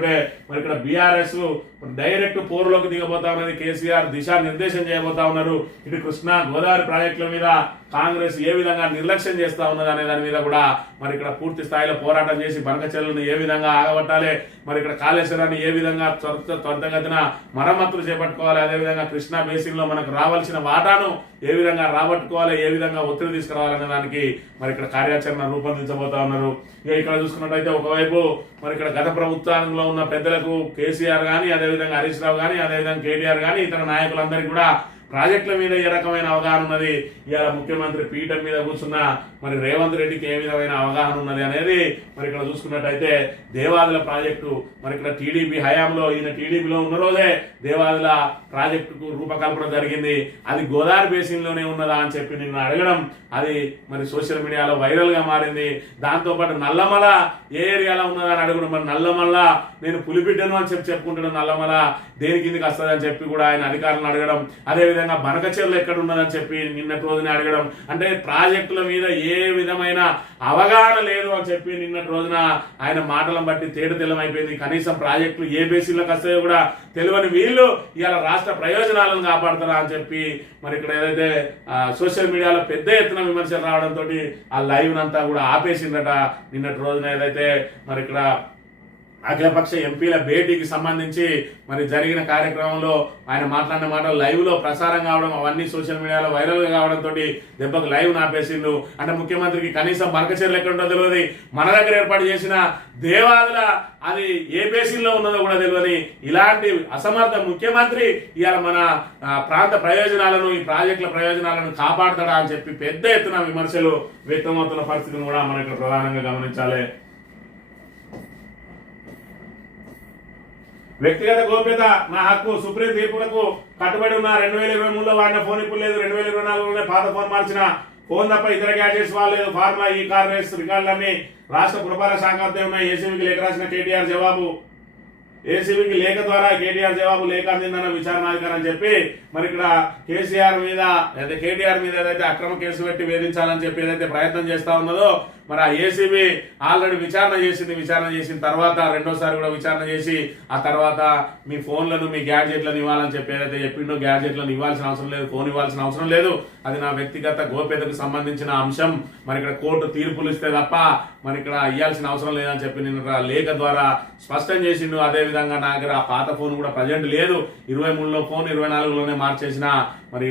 మరి ఇక్కడ బీఆర్ఎస్ డైరెక్ట్ పోరులోకి దిగబోతా ఉన్నది. కేసీఆర్ దిశా నిర్దేశం చేయబోతా ఉన్నారు. ఇటు కృష్ణా గోదావరి ప్రాజెక్టుల మీద కాంగ్రెస్ ఏ విధంగా నిర్లక్ష్యం చేస్తా ఉన్నది అనే దాని మీద కూడా మరి ఇక్కడ పూర్తి స్థాయిలో పోరాటం చేసి బంకచెర్లను ఏ విధంగా ఆగబట్టాలి, మరి ఇక్కడ కాళేశ్వరాన్ని ఏ విధంగా త్వరితగతిన మరమ్మతులు చేపట్టుకోవాలి, అదేవిధంగా కృష్ణా బేసిన్ లో మనకు రావాల్సిన వాటాను ఏ విధంగా రాబట్టుకోవాలి, ఏ విధంగా ఒత్తిడి తీసుకురావాలనే దానికి మరి ఇక్కడ కార్యాచరణ రూపొందించబోతా ఉన్నారు. ఇక్కడ చూసుకున్నట్టయితే ఒకవైపు మరి ఇక్కడ గత ప్రభుత్వంలో ఉన్న పెద్దలకు కేసీఆర్ గానీ, అదేవిధంగా హరీష్ రావు గానీ, అదేవిధంగా కేటీఆర్ గానీ ఇతర నాయకులందరికీ కూడా ప్రాజెక్టుల మీద ఏ రకమైన అవగాహన ఉన్నది, ఇవాళ ముఖ్యమంత్రి పీఠం మీద కూర్చున్న మరి రేవంత్ రెడ్డికి ఏ విధమైన అవగాహన ఉన్నది అనేది మరి ఇక్కడ చూసుకున్నట్టయితే దేవాదుల ప్రాజెక్టు మరి ఇక్కడ టీడీపీ హయాంలో ఈయన టీడీపీలో ఉన్న రోజే దేవాదుల ప్రాజెక్టుకు రూపకల్పన జరిగింది. అది గోదావరి బేసిన్ లోనే ఉన్నదా అని చెప్పి నిన్ను అడగడం అది మరి సోషల్ మీడియాలో వైరల్ గా మారింది. దాంతో పాటు నల్లమల ఏ ఏరియాలో ఉన్నదా అని అడగడం, మరి నల్లమల్ల నేను పులిబిడ్డను అని చెప్పుకుంటాడు, నల్లమల దేని కిందకి వస్తుంది అని చెప్పి కూడా ఆయన అధికారులను అడగడం, అదేవిధంగా బనకచెర్లు ఎక్కడ ఉన్నదని చెప్పి నిన్నటి రోజున అడగడం, అంటే ప్రాజెక్టుల మీద ఏ విధమైన అవగాహన లేదు అని చెప్పి నిన్నటి రోజున ఆయన మాటలను బట్టి తేటతెల్లం అయిపోయింది. కనీసం ప్రాజెక్టులు ఏ బేసిన్లకు వస్తాయో కూడా తెలియని వీళ్ళు ఇవాళ రాష్ట్ర ప్రయోజనాలను కాపాడుతారా అని చెప్పి మరి ఇక్కడ ఏదైతే సోషల్ మీడియాలో పెద్ద ఎత్తున విమర్శలు రావడంతో ఆ లైవ్ అంతా కూడా ఆపేసిందట నిన్నటి రోజున ఏదైతే మరి ఇక్కడ అఖిలపక్ష ఎంపీల భేటీకి సంబంధించి మరి జరిగిన కార్యక్రమంలో ఆయన మాట్లాడిన మాటలు లైవ్ లో ప్రసారం కావడం అవన్నీ సోషల్ మీడియాలో వైరల్ గా కావడంతో దెబ్బకు లైవ్ నాపేసిండు. అంటే ముఖ్యమంత్రికి కనీసం మరకచర్యలు ఎక్కడ ఉంటుందో తెలియదు, మన దగ్గర ఏర్పాటు చేసిన దేవాదుల అది ఏ బేసిన్ లో ఉన్నదో కూడా తెలియని ఇలాంటి అసమర్థ ముఖ్యమంత్రి ఇవాళ మన ప్రాంత ప్రయోజనాలను ఈ ప్రాజెక్టుల ప్రయోజనాలను కాపాడతాడా అని చెప్పి పెద్ద ఎత్తున విమర్శలు వ్యక్తమవుతున్న పరిస్థితిని కూడా మనం ఇక్కడ ప్రధానంగా గమనించాలి. వ్యక్తిగత గోప్యత నా హక్కు, సుప్రీం తీర్పులకు కట్టుబడి ఉన్న 2023లో వాడిన ఫోన్ ఇప్పుడు లేదు, 2024లోనే పాత ఫోన్ మార్చిన ఫోన్ తప్ప ఇతర గ్యాడ్జెట్స్ వాడలేదు. ఫార్ములా ఈ కార్ రేస్ రికార్డులన్నీ రాష్ట్ర పురపాలక శాఖ వద్ద ఉన్నాయి. ఏసీబీకి లేఖ రాసిన కేటీఆర్ జవాబు, ఏసీబీకి లేఖ ద్వారా కేటీఆర్ జవాబు లేఖ అందిందన్న విచారణాధికారి అని చెప్పి మరి ఇక్కడ కేసీఆర్ మీద అయితే కేటీఆర్ మీద ఏదైతే అక్రమ కేసు పెట్టి వేధించాలని చెప్పి ఏదైతే ప్రయత్నం చేస్తా ఉన్నదో మరి ఆ ఏసీబీ ఆల్రెడీ విచారణ చేసిన తర్వాత రెండోసారి కూడా విచారణ చేసి ఆ తర్వాత మీ ఫోన్లను మీ గ్యాడ్జెట్లను ఇవ్వాలని చెప్పి ఏదైతే చెప్పిండో గ్యాడ్జెట్లను ఇవ్వాల్సిన అవసరం లేదు, ఫోన్ ఇవ్వాల్సిన అవసరం లేదు, అది నా వ్యక్తిగత గోప్యతకు సంబంధించిన అంశం, మరి ఇక్కడ కోర్టు తీర్పులు ఇస్తే తప్ప మరి ఇక్కడ ఇవ్వాల్సిన అవసరం లేదని చెప్పి నిన్న లేఖ ద్వారా స్పష్టం చేసిండు. అదే విధంగా నా దగ్గర ఆ పాత ఫోన్ కూడా ప్రజెంట్ లేదు, 23లో ఫోన్ 24లోనే మార్చేసిన మరి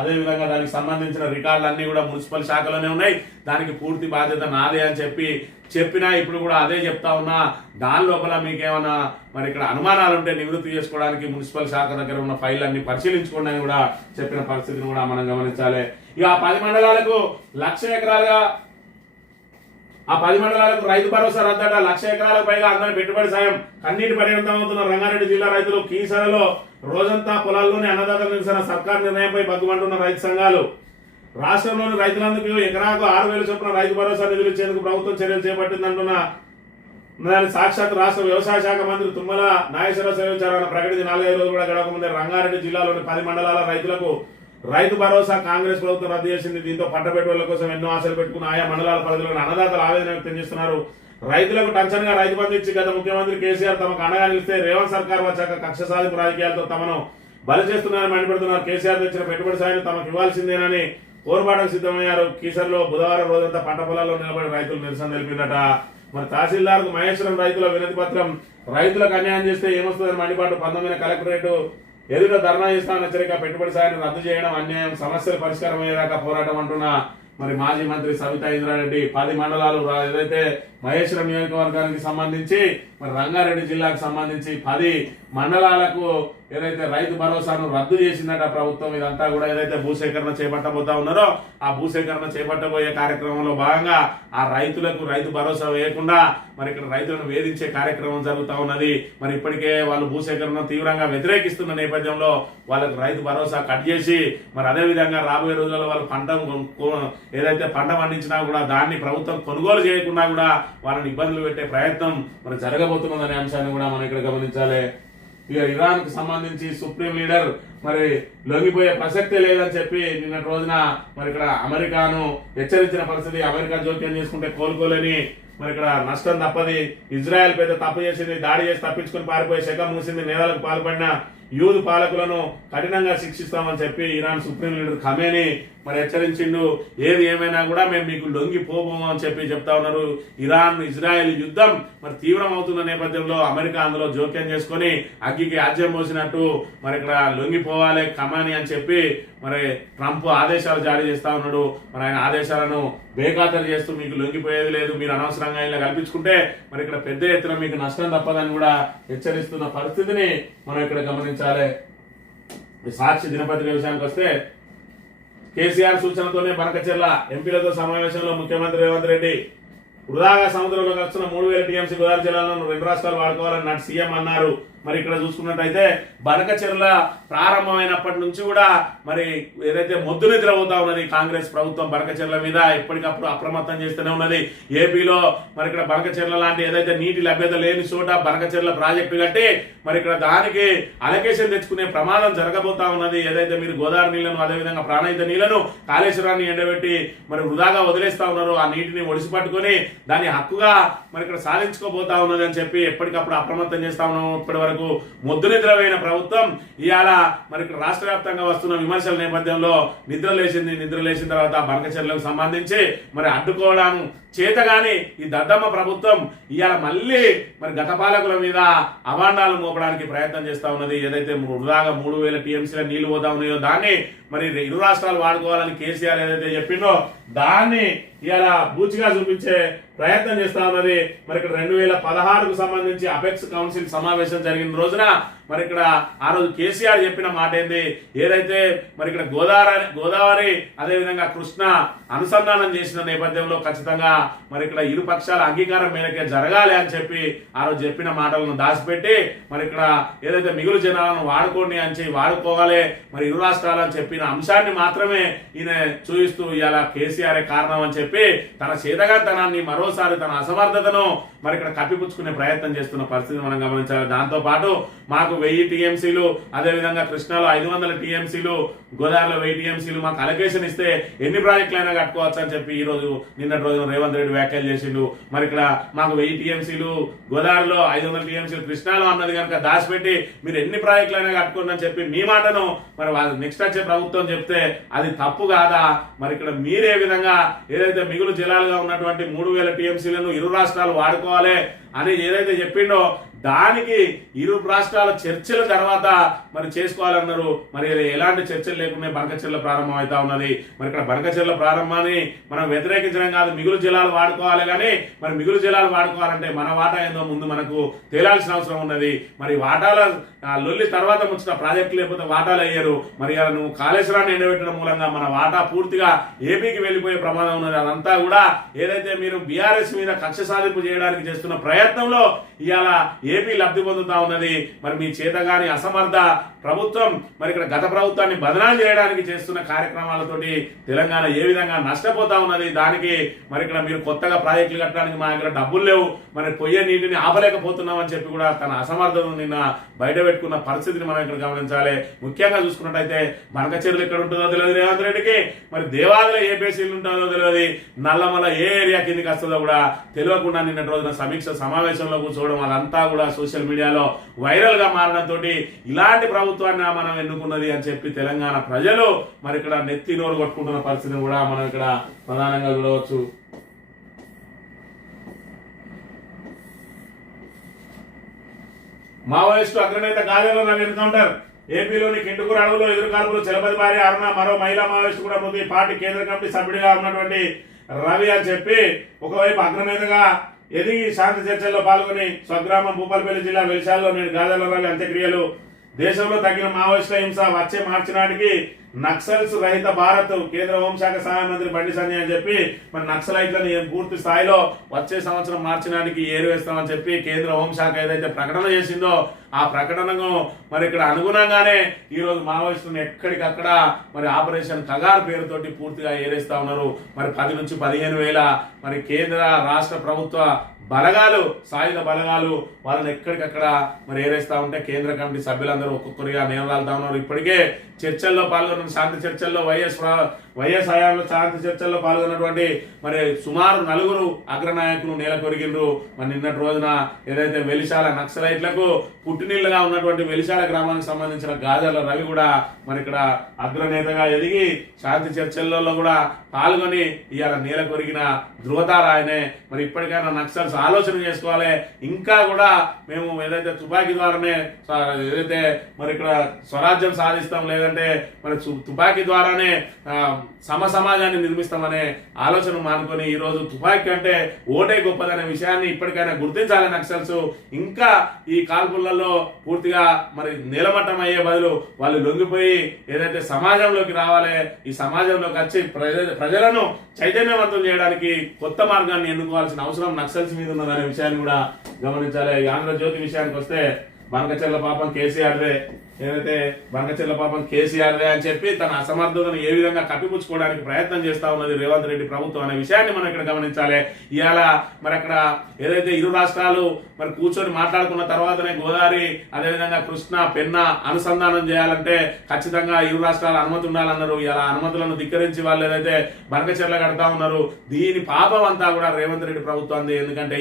అదే విధంగా దానికి సంబంధించిన రికార్డులు అన్ని కూడా మున్సిపల్ శాఖలోనే ఉన్నాయి, దానికి పూర్తి బాధ్యత నాదే అని చెప్పినా ఇప్పుడు కూడా అదే చెప్తా ఉన్నా. దాని లోపల మీకేమైనా మరి ఇక్కడ అనుమానాలు ఉంటే నివృత్తి చేసుకోవడానికి మున్సిపల్ శాఖ దగ్గర ఉన్న ఫైల్ అన్ని పరిశీలించుకోండి అని కూడా చెప్పిన పరిస్థితిని కూడా మనం గమనించాలి. ఇక ఆ 10 మండలాలకు 1,00,000 ఎకరాలుగా ఆ 10 మండలాలకు రైతు భరోసా రద్దట, 1,00,000 ఎకరాలకు పైగా అందరి పెట్టుబడి సాయం కన్నీటి పర్యంతమవుతున్న రంగారెడ్డి జిల్లా రైతులు. కీసరలో రోజంతా పొలాల్లోనే అన్నదాతల నిరసన, సర్కార్ నిర్ణయంపై బగ్గుమంటున్న రైతు సంఘాలు. రాష్ట్రంలోని రైతులందుకు ఎకరాకు 6,000 చొప్పున రైతు భరోసా నిధులు ఇచ్చేందుకు ప్రభుత్వం చర్యలు చేపట్టిందంటున్న దాని సాక్షాత్ రాష్ట్ర వ్యవసాయ శాఖ మంత్రి తుమ్మల నాగేశ్వరరావు సెలవించారన్న ప్రకటించి 4-5 రోజులు కూడా గడవకముందే రంగారెడ్డి జిల్లాలోని 10 మండలాల రైతులకు రైతు భరోసా కాంగ్రెస్ ప్రభుత్వం రద్దు చేసింది. దీంతో పంట పెట్టుబడుల కోసం ఎన్నో ఆశలు పెట్టుకున్న ఆయా మండలాల పరిధిలోని అన్నదాతలు ఆవేదన వ్యక్తం చేస్తున్నారు. రైతులకు టెన్షన్ గా రైతు బంధు ఇచ్చి గత ముఖ్యమంత్రి కేసీఆర్ తమకు అండగా నిలిస్తే రేవంత్ సర్కార్ వచ్చాక కక్ష సాధింపు రాజకీయాలతో తమను బలి చేస్తున్నారని మండిపెడుతున్నారు. కేసీఆర్ తెచ్చిన పెట్టుబడి సాయాన్ని తమకు ఇవ్వాల్సిందేనని పోరుబాటకు సిద్ధమయ్యారు. కీసర్లో బుధవారం రోజంతా పంట పొలాల్లో నిలబడి రైతులు నిరసన తెలిపిందట. మరి తహసీల్దార్ మహేశ్వరం రైతుల వినతి పత్రం, రైతులకు అన్యాయం చేస్తే ఏమొస్తుందని మండిపాటు 19 కలెక్టరేట్ ఎదుట ధర్నా చేస్తామని హెచ్చరిక, పెట్టుబడి సాయాన్ని రద్దు చేయడం అన్యాయం, సమస్యలు పరిష్కారం అయ్యేదాకా పోరాటం అంటున్న మరి మాజీ మంత్రి సవితా ఇంద్రారెడ్డి. 10 మండలాలు ఏదైతే మహేశ్వరం నియోజకవర్గానికి సంబంధించి మరి రంగారెడ్డి జిల్లాకు సంబంధించి 10 మండలాలకు ఏదైతే రైతు భరోసాను రద్దు చేసిందట ప్రభుత్వం. ఇదంతా కూడా ఏదైతే భూసేకరణ చేపట్టబోతా ఉన్నారో ఆ భూసేకరణ చేపట్టబోయే కార్యక్రమంలో భాగంగా ఆ రైతులకు రైతు భరోసా వేయకుండా మరి ఇక్కడ రైతులను వేధించే కార్యక్రమం జరుగుతూ ఉన్నది. మరి ఇప్పటికే వాళ్ళు భూసేకరణ తీవ్రంగా వ్యతిరేకిస్తున్న నేపథ్యంలో వాళ్ళకు రైతు భరోసా కట్ చేసి మరి అదే విధంగా రాబోయే రోజుల్లో వాళ్ళు ఏదైతే పంట పండించినా కూడా దాన్ని ప్రభుత్వం కొనుగోలు చేయకుండా కూడా వాళ్ళని ఇబ్బందులు పెట్టే ప్రయత్నం మరి జరగబోతున్నదనే అంశాన్ని కూడా మనం ఇక్కడ గమనించాలి. ఇక ఇరాన్ కు సంబంధించి సుప్రీం లీడర్ మరి లొంగిపోయే ప్రసక్తే లేదని చెప్పి నిన్నటి రోజున మరి ఇక్కడ అమెరికాను హెచ్చరించిన పరిస్థితి. అమెరికా జోక్యం చేసుకుంటే కోలుకోలేని మరి ఇక్కడ నష్టం తప్పది. ఇజ్రాయెల్ పెద్ద తప్పు చేసింది, దాడి చేసి తప్పించుకుని పారిపోయి శకం మూసింది. నేరాలకు పాల్పడిన యూదు పాలకులను కఠినంగా శిక్షిస్తామని చెప్పి ఇరాన్ సుప్రీం లీడర్ ఖమేని మరి హెచ్చరించిండు. ఏది ఏమైనా కూడా మేము మీకు లొంగిపోబోము అని చెప్పి చెప్తా ఉన్నారు. ఇరాన్ ఇజ్రాయెల్ యుద్ధం మరి తీవ్రం అవుతున్న నేపథ్యంలో అమెరికా అందులో జోక్యం చేసుకుని అగ్గికి ఆజ్యం పోసినట్టు మరి ఇక్కడ లొంగిపోవాలి ఖమాని అని చెప్పి మరి ట్రంప్ ఆదేశాలు జారీ చేస్తా ఉన్నాడు. మరి ఆయన ఆదేశాలను బేఖాతరు చేస్తూ మీకు లొంగిపోయేది లేదు, మీరు అనవసరంగా ఇలా కల్పించుకుంటే మరి ఇక్కడ పెద్ద ఎత్తున మీకు నష్టం తప్పదని కూడా హెచ్చరిస్తున్న పరిస్థితిని మనం ఇక్కడ గమనించాలి. సాక్షి దినపత్రిక విషయానికి వస్తే కేసీఆర్ సూచనతోనే బనకచెర్ల ఎంపీలతో సమావేశంలో ముఖ్యమంత్రి రేవంత్ రెడ్డి వృధాగా సముద్రంలో కలిసిన 3,000 టీఎంసీ గోదావరి జిల్లాలను 2 రాష్ట్రాలు వాడుకోవాలని నాటి సీఎం అన్నారు. మరి ఇక్కడ చూసుకున్నట్టయితే బనకచెర్ల ప్రారంభమైనప్పటి నుంచి కూడా మరి ఏదైతే మొద్దు నిద్ర అవుతా ఉన్నది కాంగ్రెస్ ప్రభుత్వం బనకచెర్ల మీద ఎప్పటికప్పుడు అప్రమత్తం చేస్తూనే ఉన్నది. ఏపీలో మరి ఇక్కడ బనకచెర్ల లాంటి ఏదైతే నీటి లభ్యత లేని చోట బనకచెర్ల ప్రాజెక్టు కట్టి మరి ఇక్కడ దానికి అలొకేషన్ తెచ్చుకునే ప్రమాదం జరగబోతా ఉన్నది. ఏదైతే మీరు గోదావరి నీళ్లను అదేవిధంగా ప్రాణహిత నీళ్లను కాళేశ్వరాన్ని ఎండబెట్టి మరి వృధాగా వదిలేస్తా ఉన్నారు, ఆ నీటిని ఒడిసి పట్టుకొని దాని హక్కుగా మరి ఇక్కడ సాధించుకోబోతా ఉన్నది అని చెప్పి ఎప్పటికప్పుడు అప్రమత్తం చేస్తా ఉన్నాం. ఇప్పటి వరకు మొద్దు నిద్రపోయిన ప్రభుత్వం ఇవాళ మరి ఇక్కడ రాష్ట్ర వ్యాప్తంగా వస్తున్న విమర్శల నేపథ్యంలో నిద్ర లేచిన తర్వాత బనకచెర్లకు సంబంధించి మరి అడ్డుకోవడం చేతగాని ఈ దద్దమ్మ ప్రభుత్వం ఇవాళ మళ్ళీ మరి గత పాలకుల మీద అవాండాలు మోపడానికి ప్రయత్నం చేస్తా ఉన్నది. ఏదైతే వృధాగా 3000 టీఎంసీల నీళ్లు పోతా ఉన్నాయో దాన్ని మరి ఇరు రాష్ట్రాలు వాడుకోవాలని కేసీఆర్ ఏదైతే చెప్పిండో దాన్ని ఇవాళ బూచిగా చూపించే ప్రయత్నం చేస్తా ఉన్నది. మరి ఇక్కడ 2016కు సంబంధించి అపెక్స్ కౌన్సిల్ సమావేశం జరిగిన రోజున మరి ఇక్కడ ఆ రోజు కేసీఆర్ చెప్పిన మాట ఏంది, ఏదైతే మరి ఇక్కడ గోదావరి అదేవిధంగా కృష్ణ అనుసంధానం చేసిన నేపథ్యంలో ఖచ్చితంగా మరి ఇక్కడ ఇరు పక్షాల అంగీకారం మేరకే జరగాలి అని చెప్పి ఆ రోజు చెప్పిన మాటలను దాచిపెట్టి మరి ఇక్కడ ఏదైతే మిగులు జనాలను వాడుకోండి అని వాడుకోవాలి మరి ఇరు రాష్ట్రాలని చెప్పిన అంశాన్ని మాత్రమే ఈయన చూపిస్తూ ఇవాళ కేసీఆర్ కారణం అని చెప్పి తన చేతగాంతనాన్ని మరోసారి తన అసమర్థతను మరి ఇక్కడ కప్పిపుచ్చుకునే ప్రయత్నం చేస్తున్న పరిస్థితి మనం గమనించాలి. దాంతో పాటు మాకు 1000 టీఎంసీలు అదేవిధంగా కృష్ణాలో 500 టీఎంసీలు గోదావరిలో 1000 టీఎంసీలు మాకు అలొకేషన్ ఇస్తే ఎన్ని ప్రాజెక్టులైనా కట్టుకోవచ్చు అని చెప్పి ఈ రోజు నిన్నటి రోజున రేవంత్ రెడ్డి వ్యాఖ్యలు చేసిండు. మరి ఇక్కడ మాకు 1000 టీఎంసీలు గోదావరిలో 500 టీఎంసీలు కృష్ణాలో అన్నది కనుక దాచిపెట్టి మీరు ఎన్ని ప్రాజెక్టులైనా కట్టుకోండి అని చెప్పి మీ మాటను మరి నెక్స్ట్ వచ్చే ప్రభుత్వం చెప్తే అది తప్పు కాదా? మరి ఇక్కడ మీరే విధంగా ఏదైతే మిగులు జలాలుగా ఉన్నటువంటి 3000 టీఎంసీలను ఇరు రాష్ట్రాలు వాడుకోవాలి అని ఏదైతే చెప్పిండో దానికి ఇరు రాష్ట్రాల చర్చల తర్వాత మరి చేసుకోవాలన్నారు. మరి ఎలాంటి చర్చలు లేకుండా బనకచెర్ల ప్రారంభం అవుతా ఉన్నది. మరి ఇక్కడ బనకచెర్ల ప్రారంభాన్ని మనం వ్యతిరేకించడం కాదు, మిగులు జలాలు వాడుకోవాలి. కానీ మరి మిగులు జలాలు వాడుకోవాలంటే మన వాటా ఏందో ముందు మనకు తేలాల్సిన అవసరం ఉన్నది. మరి వాటాల లొల్లి తర్వాత ముచ్చిన ప్రాజెక్టులు లేకపోతే వాటాలు అయ్యారు. మరి నువ్వు కాళేశ్వరాన్ని ఎండబెట్టడం మూలంగా మన వాటా పూర్తిగా ఏపీకి వెళ్ళిపోయే ప్రమాదం ఉన్నది. అదంతా కూడా ఏదైతే మీరు బీఆర్ఎస్ మీద కక్ష సాధింపు చేయడానికి చేస్తున్న ప్రయత్నంలో ఇవాళ ఏపీ లబ్ధి పొందుతా ఉన్నది. మరి మీ చేతగాని అసమర్థ ప్రభుత్వం మరి ఇక్కడ గత ప్రభుత్వాన్ని బదనాలు చేయడానికి చేస్తున్న కార్యక్రమాలతోటి తెలంగాణ ఏ విధంగా నష్టపోతా ఉన్నది. దానికి మరి ఇక్కడ మీరు కొత్తగా ప్రాజెక్టులు కట్టడానికి మా దగ్గర డబ్బులు లేవు, మరి పొయ్యే నీటిని ఆపలేకపోతున్నాం అని చెప్పి కూడా తన అసమర్థతను నిన్న బయట పెట్టుకున్న పరిస్థితిని మనం ఇక్కడ గమనించాలి. ముఖ్యంగా చూసుకున్నట్టయితే బనకచెర్లు ఎక్కడ ఉంటుందో తెలియదు రేవంత్ రెడ్డికి, మరి దేవాదుల ఏ బేసీలు ఉంటుందో తెలియదు, నల్లమల ఏ ఏరియా కిందికి వస్తుందో కూడా తెలియకుండా నిన్నటి రోజున సమీక్ష సమావేశంలో కూర్చోవడం అదంతా కూడా సోషల్ మీడియాలో వైరల్ గా మారడంతో ఇలాంటి ప్రభుత్వాన్ని మనం ఎన్నుకున్నది అని చెప్పి తెలంగాణ ప్రజలు మరి ఇక్కడ నెత్తి నోరు కొట్టుకుంటున్న పరిస్థితిని కూడా మనం ఇక్కడ ప్రధానంగా చూడవచ్చు. మావోయిస్టు అగ్రనేత గాలిలో ఎన్కౌంటర్, ఏపీలోని కింటుకూరు అడవులో ఎదురుకాల్పులు, చలపతి భార్య అరుణ మరో మహిళా మావోయిస్టు కూడా మృతి, పార్టీ కేంద్ర కమిటీ సభ్యుడిగా ఉన్నటువంటి రవి అని చెప్పి ఒకవైపు అగ్రనేతగా ఎదిగి శాంతి చర్చల్లో పాల్గొని స్వగ్రామం భూపాలపల్లి జిల్లా వెలిశాలలో నేడు గాజల రవి అంత్యక్రియలు. దేశంలో తగిన మావోయిస్టుల హింస, వచ్చే మార్చి నాటికి నక్సల్స్ రహిత భారత్, కేంద్ర హోంశాఖ సహాయ మంత్రి బండి సంజయ్ అని చెప్పి మరి నక్సలైట్లను పూర్తి స్థాయిలో వచ్చే సంవత్సరం మార్చి నాటికి ఏరివేస్తామని చెప్పి కేంద్ర హోంశాఖ ఏదైతే ప్రకటన చేసిందో ఆ ప్రకటనకు మరి ఇక్కడ అనుగుణంగానే ఈ రోజు మావోయిస్టులను ఎక్కడికక్కడ మరి ఆపరేషన్ కగార్ పేరుతోటి పూర్తిగా ఏరేస్తా ఉన్నారు. మరి 10 నుంచి 15 వేల మరి కేంద్ర రాష్ట్ర ప్రభుత్వ బలగాలు, సాయుధ బలగాలు వాళ్ళని ఎక్కడికక్కడ మరి ఏరేస్తా ఉంటే కేంద్ర కమిటీ సభ్యులందరూ ఒక్కొక్కరిగా నేరాలుతా ఉన్నారు. ఇప్పటికే చర్చల్లో పాల్గొన్న శాంతి చర్చల్లో వైఎస్ హయాంలో శాంతి చర్చల్లో పాల్గొన్నటువంటి మరి సుమారు 4 అగ్రనాయకులు నేల కొరిగిండ్రు. మరి నిన్నటి రోజున ఏదైతే వెలిశాల నక్సలైట్లకు పుట్టినీళ్లుగా ఉన్నటువంటి వెలిశాల గ్రామానికి సంబంధించిన గాజల రవి కూడా మరి ఇక్కడ అగ్రనేతగా ఎదిగి శాంతి చర్చల్లో కూడా పాల్గొని ఇవాళ నేల కొరిగిన ధృవతారాయనే. మరి ఇప్పటికైనా నక్సల్స్ ఆలోచన చేసుకోవాలి. ఇంకా కూడా మేము ఏదైతే తుపాకీ ద్వారానే ఏదైతే మరి ఇక్కడ స్వరాజ్యం సాధిస్తాం, లేదంటే మరి తుపాకీ ద్వారానే సమాజాన్ని నిర్మిస్తామనే ఆలోచన మానుకొని ఈ రోజు తుపాకీ అంటే ఓటే గొప్పదనే విషయాన్ని ఇప్పటికైనా గుర్తించాలి నక్సల్స్. ఇంకా ఈ కాల్పులలో పూర్తిగా మరి నీలమట్టం అయ్యే బదులు వాళ్ళు లొంగిపోయి ఏదైతే సమాజంలోకి రావాలి, ఈ సమాజంలోకి వచ్చి ప్రజలను చైతన్యవంతం చేయడానికి కొత్త మార్గాన్ని ఎన్నుకోవాల్సిన అవసరం నక్సల్స్ మీద ఉన్నదనే విషయాన్ని కూడా గమనించాలి. ఆంధ్రజ్యోతి విషయానికి వస్తే బంకచెర్ల పాపం కేసీఆర్దే, ఏదైతే బంకచెర్ల పాపం కేసీఆర్దే అని చెప్పి తన అసమర్థతను ఏ విధంగా కప్పిపుచ్చుకోవడానికి ప్రయత్నం చేస్తా ఉన్నది రేవంత్ రెడ్డి ప్రభుత్వం అనే విషయాన్ని మనం ఇక్కడ గమనించాలి. ఇవాళ మరి అక్కడ ఏదైతే ఇరు రాష్ట్రాలు మరి కూర్చొని మాట్లాడుకున్న తర్వాతనే గోదావరి అదేవిధంగా కృష్ణ పెన్న అనుసంధానం చేయాలంటే ఖచ్చితంగా ఇరు రాష్ట్రాల అనుమతి ఉండాలన్నారు. ఇలా అనుమతులను ధిక్కరించి వాళ్ళు ఏదైతే బంకచెర్ల కడతా ఉన్నారు, దీని పాపం అంతా కూడా రేవంత్ రెడ్డి ప్రభుత్వం. ఎందుకంటే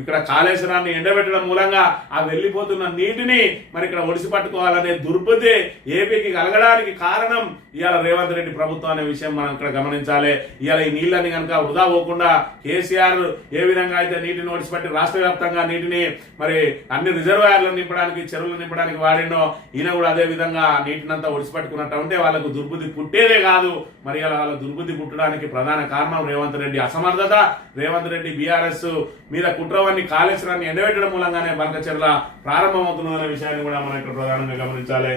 ఇక్కడ కాళేశ్వరాన్ని ఎండబెట్టడం మూలంగా ఆ వెళ్లిపోతున్న నీటిని మరి ఇక్కడ ఒడిసి పట్టుకోవాలనే దుర్బుద్ధి ఏపీకి కలగడానికి కారణం ఇవాళ రేవంత్ రెడ్డి ప్రభుత్వం అనే విషయం మనం ఇక్కడ గమనించాలి. ఇవాళ ఈ నీళ్ళని కనుక వృధా పోకుండా కేసీఆర్ ఏ విధంగా అయితే నీటిని ఒడిసిపట్టి రాష్ట్ర వ్యాప్తంగా నీటిని మరి అన్ని రిజర్వాయర్లను నింపడానికి చెరువులు నింపడానికి వాడిండో, ఈయన కూడా అదే విధంగా నీటిని అంతా ఒడిసిపట్టుకున్నట్టు ఉంటే వాళ్ళకు దుర్బుద్ధి పుట్టేదే కాదు. మరి ఇలా వాళ్ళ దుర్బుద్ధి పుట్టడానికి ప్రధాన కారణం రేవంత్ రెడ్డి అసమర్థత. రేవంత్ రెడ్డి బీఆర్ఎస్ మీద కుట్రవాన్ని కాళేశ్వరాన్ని ఎండబెట్టడం మూలంగానే బంకచెర్ల ప్రారంభమవుతున్నదనే విషయాన్ని కూడా మనం ఇక్కడ ప్రధానంగా గమనించాలి.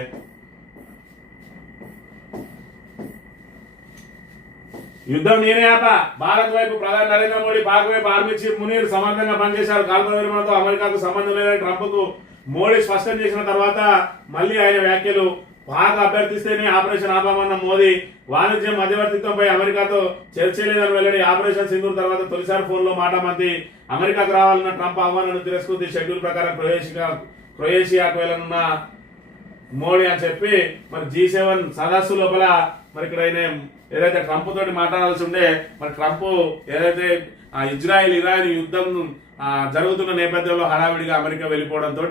యుద్ధం నేనే ఆప, భారత్ వైపు ప్రధాని నరేంద్ర మోడీ, పాక్ వైపు ఆర్మీ చీఫ్ మునీర్ సమర్థంగా పనిచేశారు. కాల్పుల విరమణతో అమెరికాకు సంబంధం లేదని ట్రంప్కు మోడీ స్పష్టం చేసిన తర్వాత మళ్ళీ ఆయన వ్యాఖ్యలు. పాక్ అభ్యర్థిస్తేనే ఆపరేషన్ ఆపామన్న మోదీ, వాణిజ్య మధ్యవర్తిత్వంపై అమెరికాతో చర్చ లేదని వెల్లడి. ఆపరేషన్ సింధూర్ తర్వాత తొలిసారి ఫోన్లో మాటామంతి. అమెరికాకు రావాలన్న ట్రంప్ ఆహ్వానాన్ని తిరస్కృతి. షెడ్యూల్ ప్రకారం క్రొయేషియాకు వెళ్ళనున్న మోడీ అని చెప్పి మరి G7 సదస్సు లోపల మరి ఇక్కడ ఆయన ఏదైతే ట్రంప్ తోటి మాట్లాడాల్సి ఉండే, మరి ట్రంప్ ఏదైతే ఇజ్రాయెల్ ఇరాన్ యుద్ధం జరుగుతున్న నేపథ్యంలో హడావిడిగా అమెరికా వెళ్ళిపోవడంతో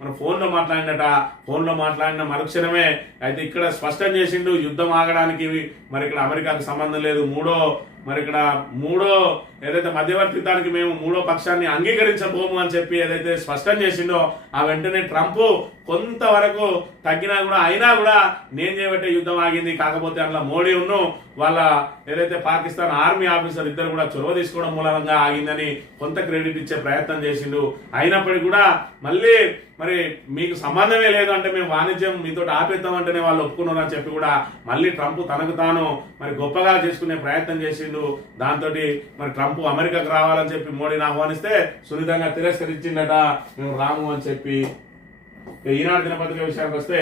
మన ఫోన్లో మాట్లాడినట. ఫోన్లో మాట్లాడిన మరుక్షణమే అయితే ఇక్కడ స్పష్టం చేసిండు యుద్ధం ఆగడానికి మరి ఇక్కడ అమెరికాకు సంబంధం లేదు. మూడో ఏదైతే మధ్యవర్తిత్వానికి మేము మూడో పక్షాన్ని అంగీకరించబోము అని చెప్పి ఏదైతే స్పష్టం చేసిండో, ఆ వెంటనే ట్రంప్ కొంతవరకు తగ్గినా కూడా అయినా కూడా నేను చేయబట్టే యుద్ధం ఆగింది. కాకపోతే అందులో మోడీ వాళ్ళ ఏదైతే పాకిస్తాన్ ఆర్మీ ఆఫీసర్ ఇద్దరు కూడా చొరవ తీసుకోవడం మూలంగా ఆగిందని కొంత క్రెడిట్ ఇచ్చే ప్రయత్నం చేసిండు. అయినప్పటికీ కూడా మళ్ళీ మరి మీకు సంబంధమే లేదు అంటే మేము వాణిజ్యం మీతో ఆపేద్దామంటేనే వాళ్ళు ఒప్పుకున్నారు అని చెప్పి కూడా మళ్ళీ ట్రంప్ తనకు తాను మరి గొప్పగా చేసుకునే ప్రయత్నం చేసిండు. దాంతో మరి ట్రంప్ అమెరికాకు రావాలని చెప్పి మోడీని ఆహ్వానిస్తే సున్నితంగా తిరస్కరించిందట, మేము రాము అని చెప్పి. ఈనాడు దినపత్రిక విషయానికి వస్తే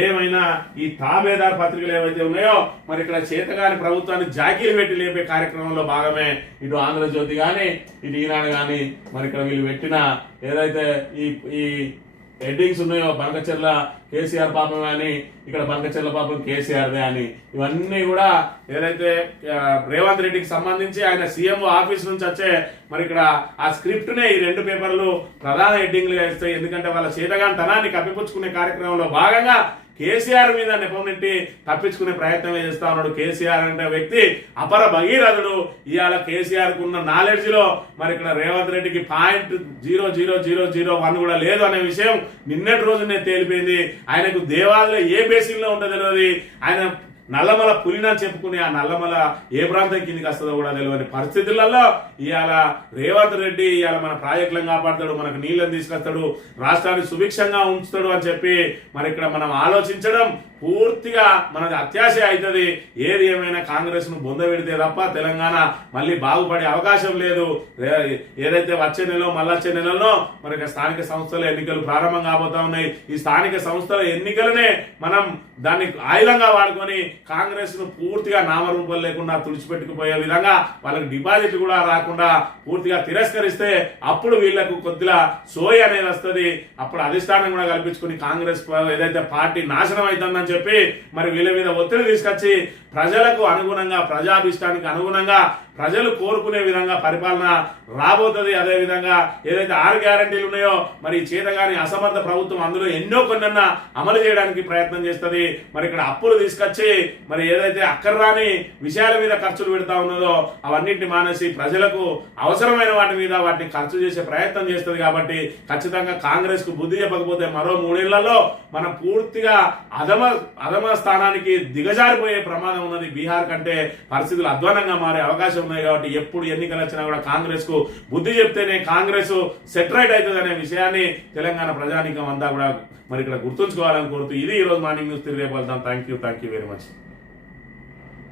ఏమైనా ఈ తాబేదార్ పత్రికలు ఏవైతే ఉన్నాయో మరి ఇక్కడ చేతగాని ప్రభుత్వాన్ని జాకీలు పెట్టి లేపే కార్యక్రమంలో భాగమే ఇటు ఆంధ్రజ్యోతి కానీ ఇటు ఈనాడు కానీ మరి ఇక్కడ వీళ్ళు పెట్టిన ఏదైతే ఈ హెడ్డింగ్స్ ఉన్నాయో బంకచెర్ల కేసీఆర్ పాపం అని, ఇక్కడ బంకచెర్ల పాపం కేసీఆర్దే అని, ఇవన్నీ కూడా ఏదైతే రేవంత్ రెడ్డికి సంబంధించి ఆయన సీఎం ఆఫీస్ నుంచి వచ్చే మరి ఇక్కడ ఆ స్క్రిప్ట్ నే ఈ రెండు పేపర్లు ప్రధాన హెడ్డింగ్లుగా ఇస్తాయి. ఎందుకంటే వాళ్ళ చేతగానితనాన్ని కప్పిపుచ్చుకునే కార్యక్రమంలో భాగంగా కేసీఆర్ మీద నెపం తప్పించుకునే ప్రయత్నమే చేస్తా ఉన్నాడు. కేసీఆర్ అంటే వ్యక్తి అపర భగీరథుడు. ఇవాళ కేసీఆర్ కు ఉన్న నాలెడ్జ్ లో మరి ఇక్కడ రేవంత్ రెడ్డికి .00001 కూడా లేదు అనే విషయం నిన్నటి రోజునే తేలిపోయింది. ఆయనకు దేవాలయంలో ఏ బేసిన్ లో ఉంటుందో తెలియదు. ఆయన నల్లమల పులినని చెప్పుకుని ఆ నల్లమల ఏ ప్రాంతం కిందికి వస్తుందో కూడా తెలియని పరిస్థితులలో ఇవాళ రేవంత్ రెడ్డి ఇవాళ మన ప్రాజెక్టులను కాపాడుతాడు, మనకు నీళ్ళని తీసుకొస్తాడు, రాష్ట్రాన్ని సుభిక్షంగా ఉంచుతాడు అని చెప్పి మరి ఇక్కడ మనం ఆలోచించడం పూర్తిగా మనది అత్యాశ అవుతుంది. ఏది ఏమైనా కాంగ్రెస్ ను బొంద పెడితే తప్ప తెలంగాణ మళ్ళీ బాగుపడే అవకాశం లేదు. ఏదైతే వచ్చే నెలలో మళ్ళొచ్చే నెలలో మరి స్థానిక సంస్థల ఎన్నికలు ప్రారంభం కాబోతా ఉన్నాయి. ఈ స్థానిక సంస్థల ఎన్నికలనే మనం దాన్ని ఆయుధంగా వాడుకొని కాంగ్రెస్ ను పూర్తిగా నామరూపం లేకుండా తుడిచిపెట్టుకుపోయే విధంగా వాళ్ళకి డిపాజిట్ కూడా రాకుండా పూర్తిగా తిరస్కరిస్తే అప్పుడు వీళ్లకు కొద్దిగా సోయి అనేది వస్తుంది. అప్పుడు అధిష్టానం కూడా కల్పించుకుని కాంగ్రెస్ ఏదైతే పార్టీ నాశనం అవుతుందని చెప్పి మరి వీళ్ళ మీద ఒత్తిడి తీసుకొచ్చి ప్రజలకు అనుగుణంగా ప్రజాభిష్టానికి అనుగుణంగా ప్రజలు కోరుకునే విధంగా పరిపాలన రాబోతుంది. అదే విధంగా ఏదైతే 6 గ్యారంటీలు ఉన్నాయో మరి చేతగాని అసమర్థ ప్రభుత్వం అందులో ఎన్నో కొన్నన్నా అమలు చేయడానికి ప్రయత్నం చేస్తుంది. మరి ఇక్కడ అప్పులు తీసుకొచ్చి మరి ఏదైతే అక్కర్రాని విషయాల మీద ఖర్చులు పెడతా ఉన్నదో అవన్నింటిని మానేసి ప్రజలకు అవసరమైన వాటి మీద వాటిని ఖర్చు చేసే ప్రయత్నం చేస్తుంది. కాబట్టి ఖచ్చితంగా కాంగ్రెస్ కు బుద్ధి చెప్పకపోతే మరో 3 ఏళ్లలో మనం పూర్తిగా అధమ స్థానానికి దిగజారిపోయే ప్రమాదం ఉన్నది. బీహార్ కంటే పరిస్థితులు అధ్వానంగా మారే అవకాశం ఉన్నాయి. కాబట్టి ఎప్పుడు ఎన్నికలు వచ్చినా కూడా కాంగ్రెస్ కు బుద్ధి చెప్తేనే కాంగ్రెస్ సెటరైట్ అవుతుంది అనే విషయాన్ని తెలంగాణ ప్రజానీకం అంతా కూడా మరి ఇక్కడ గుర్తుంచుకోవాలని కోరుతూ ఇది ఈ రోజు మార్నింగ్ న్యూస్. తిరిగి రేపు వెళ్తాం. Thank you very much.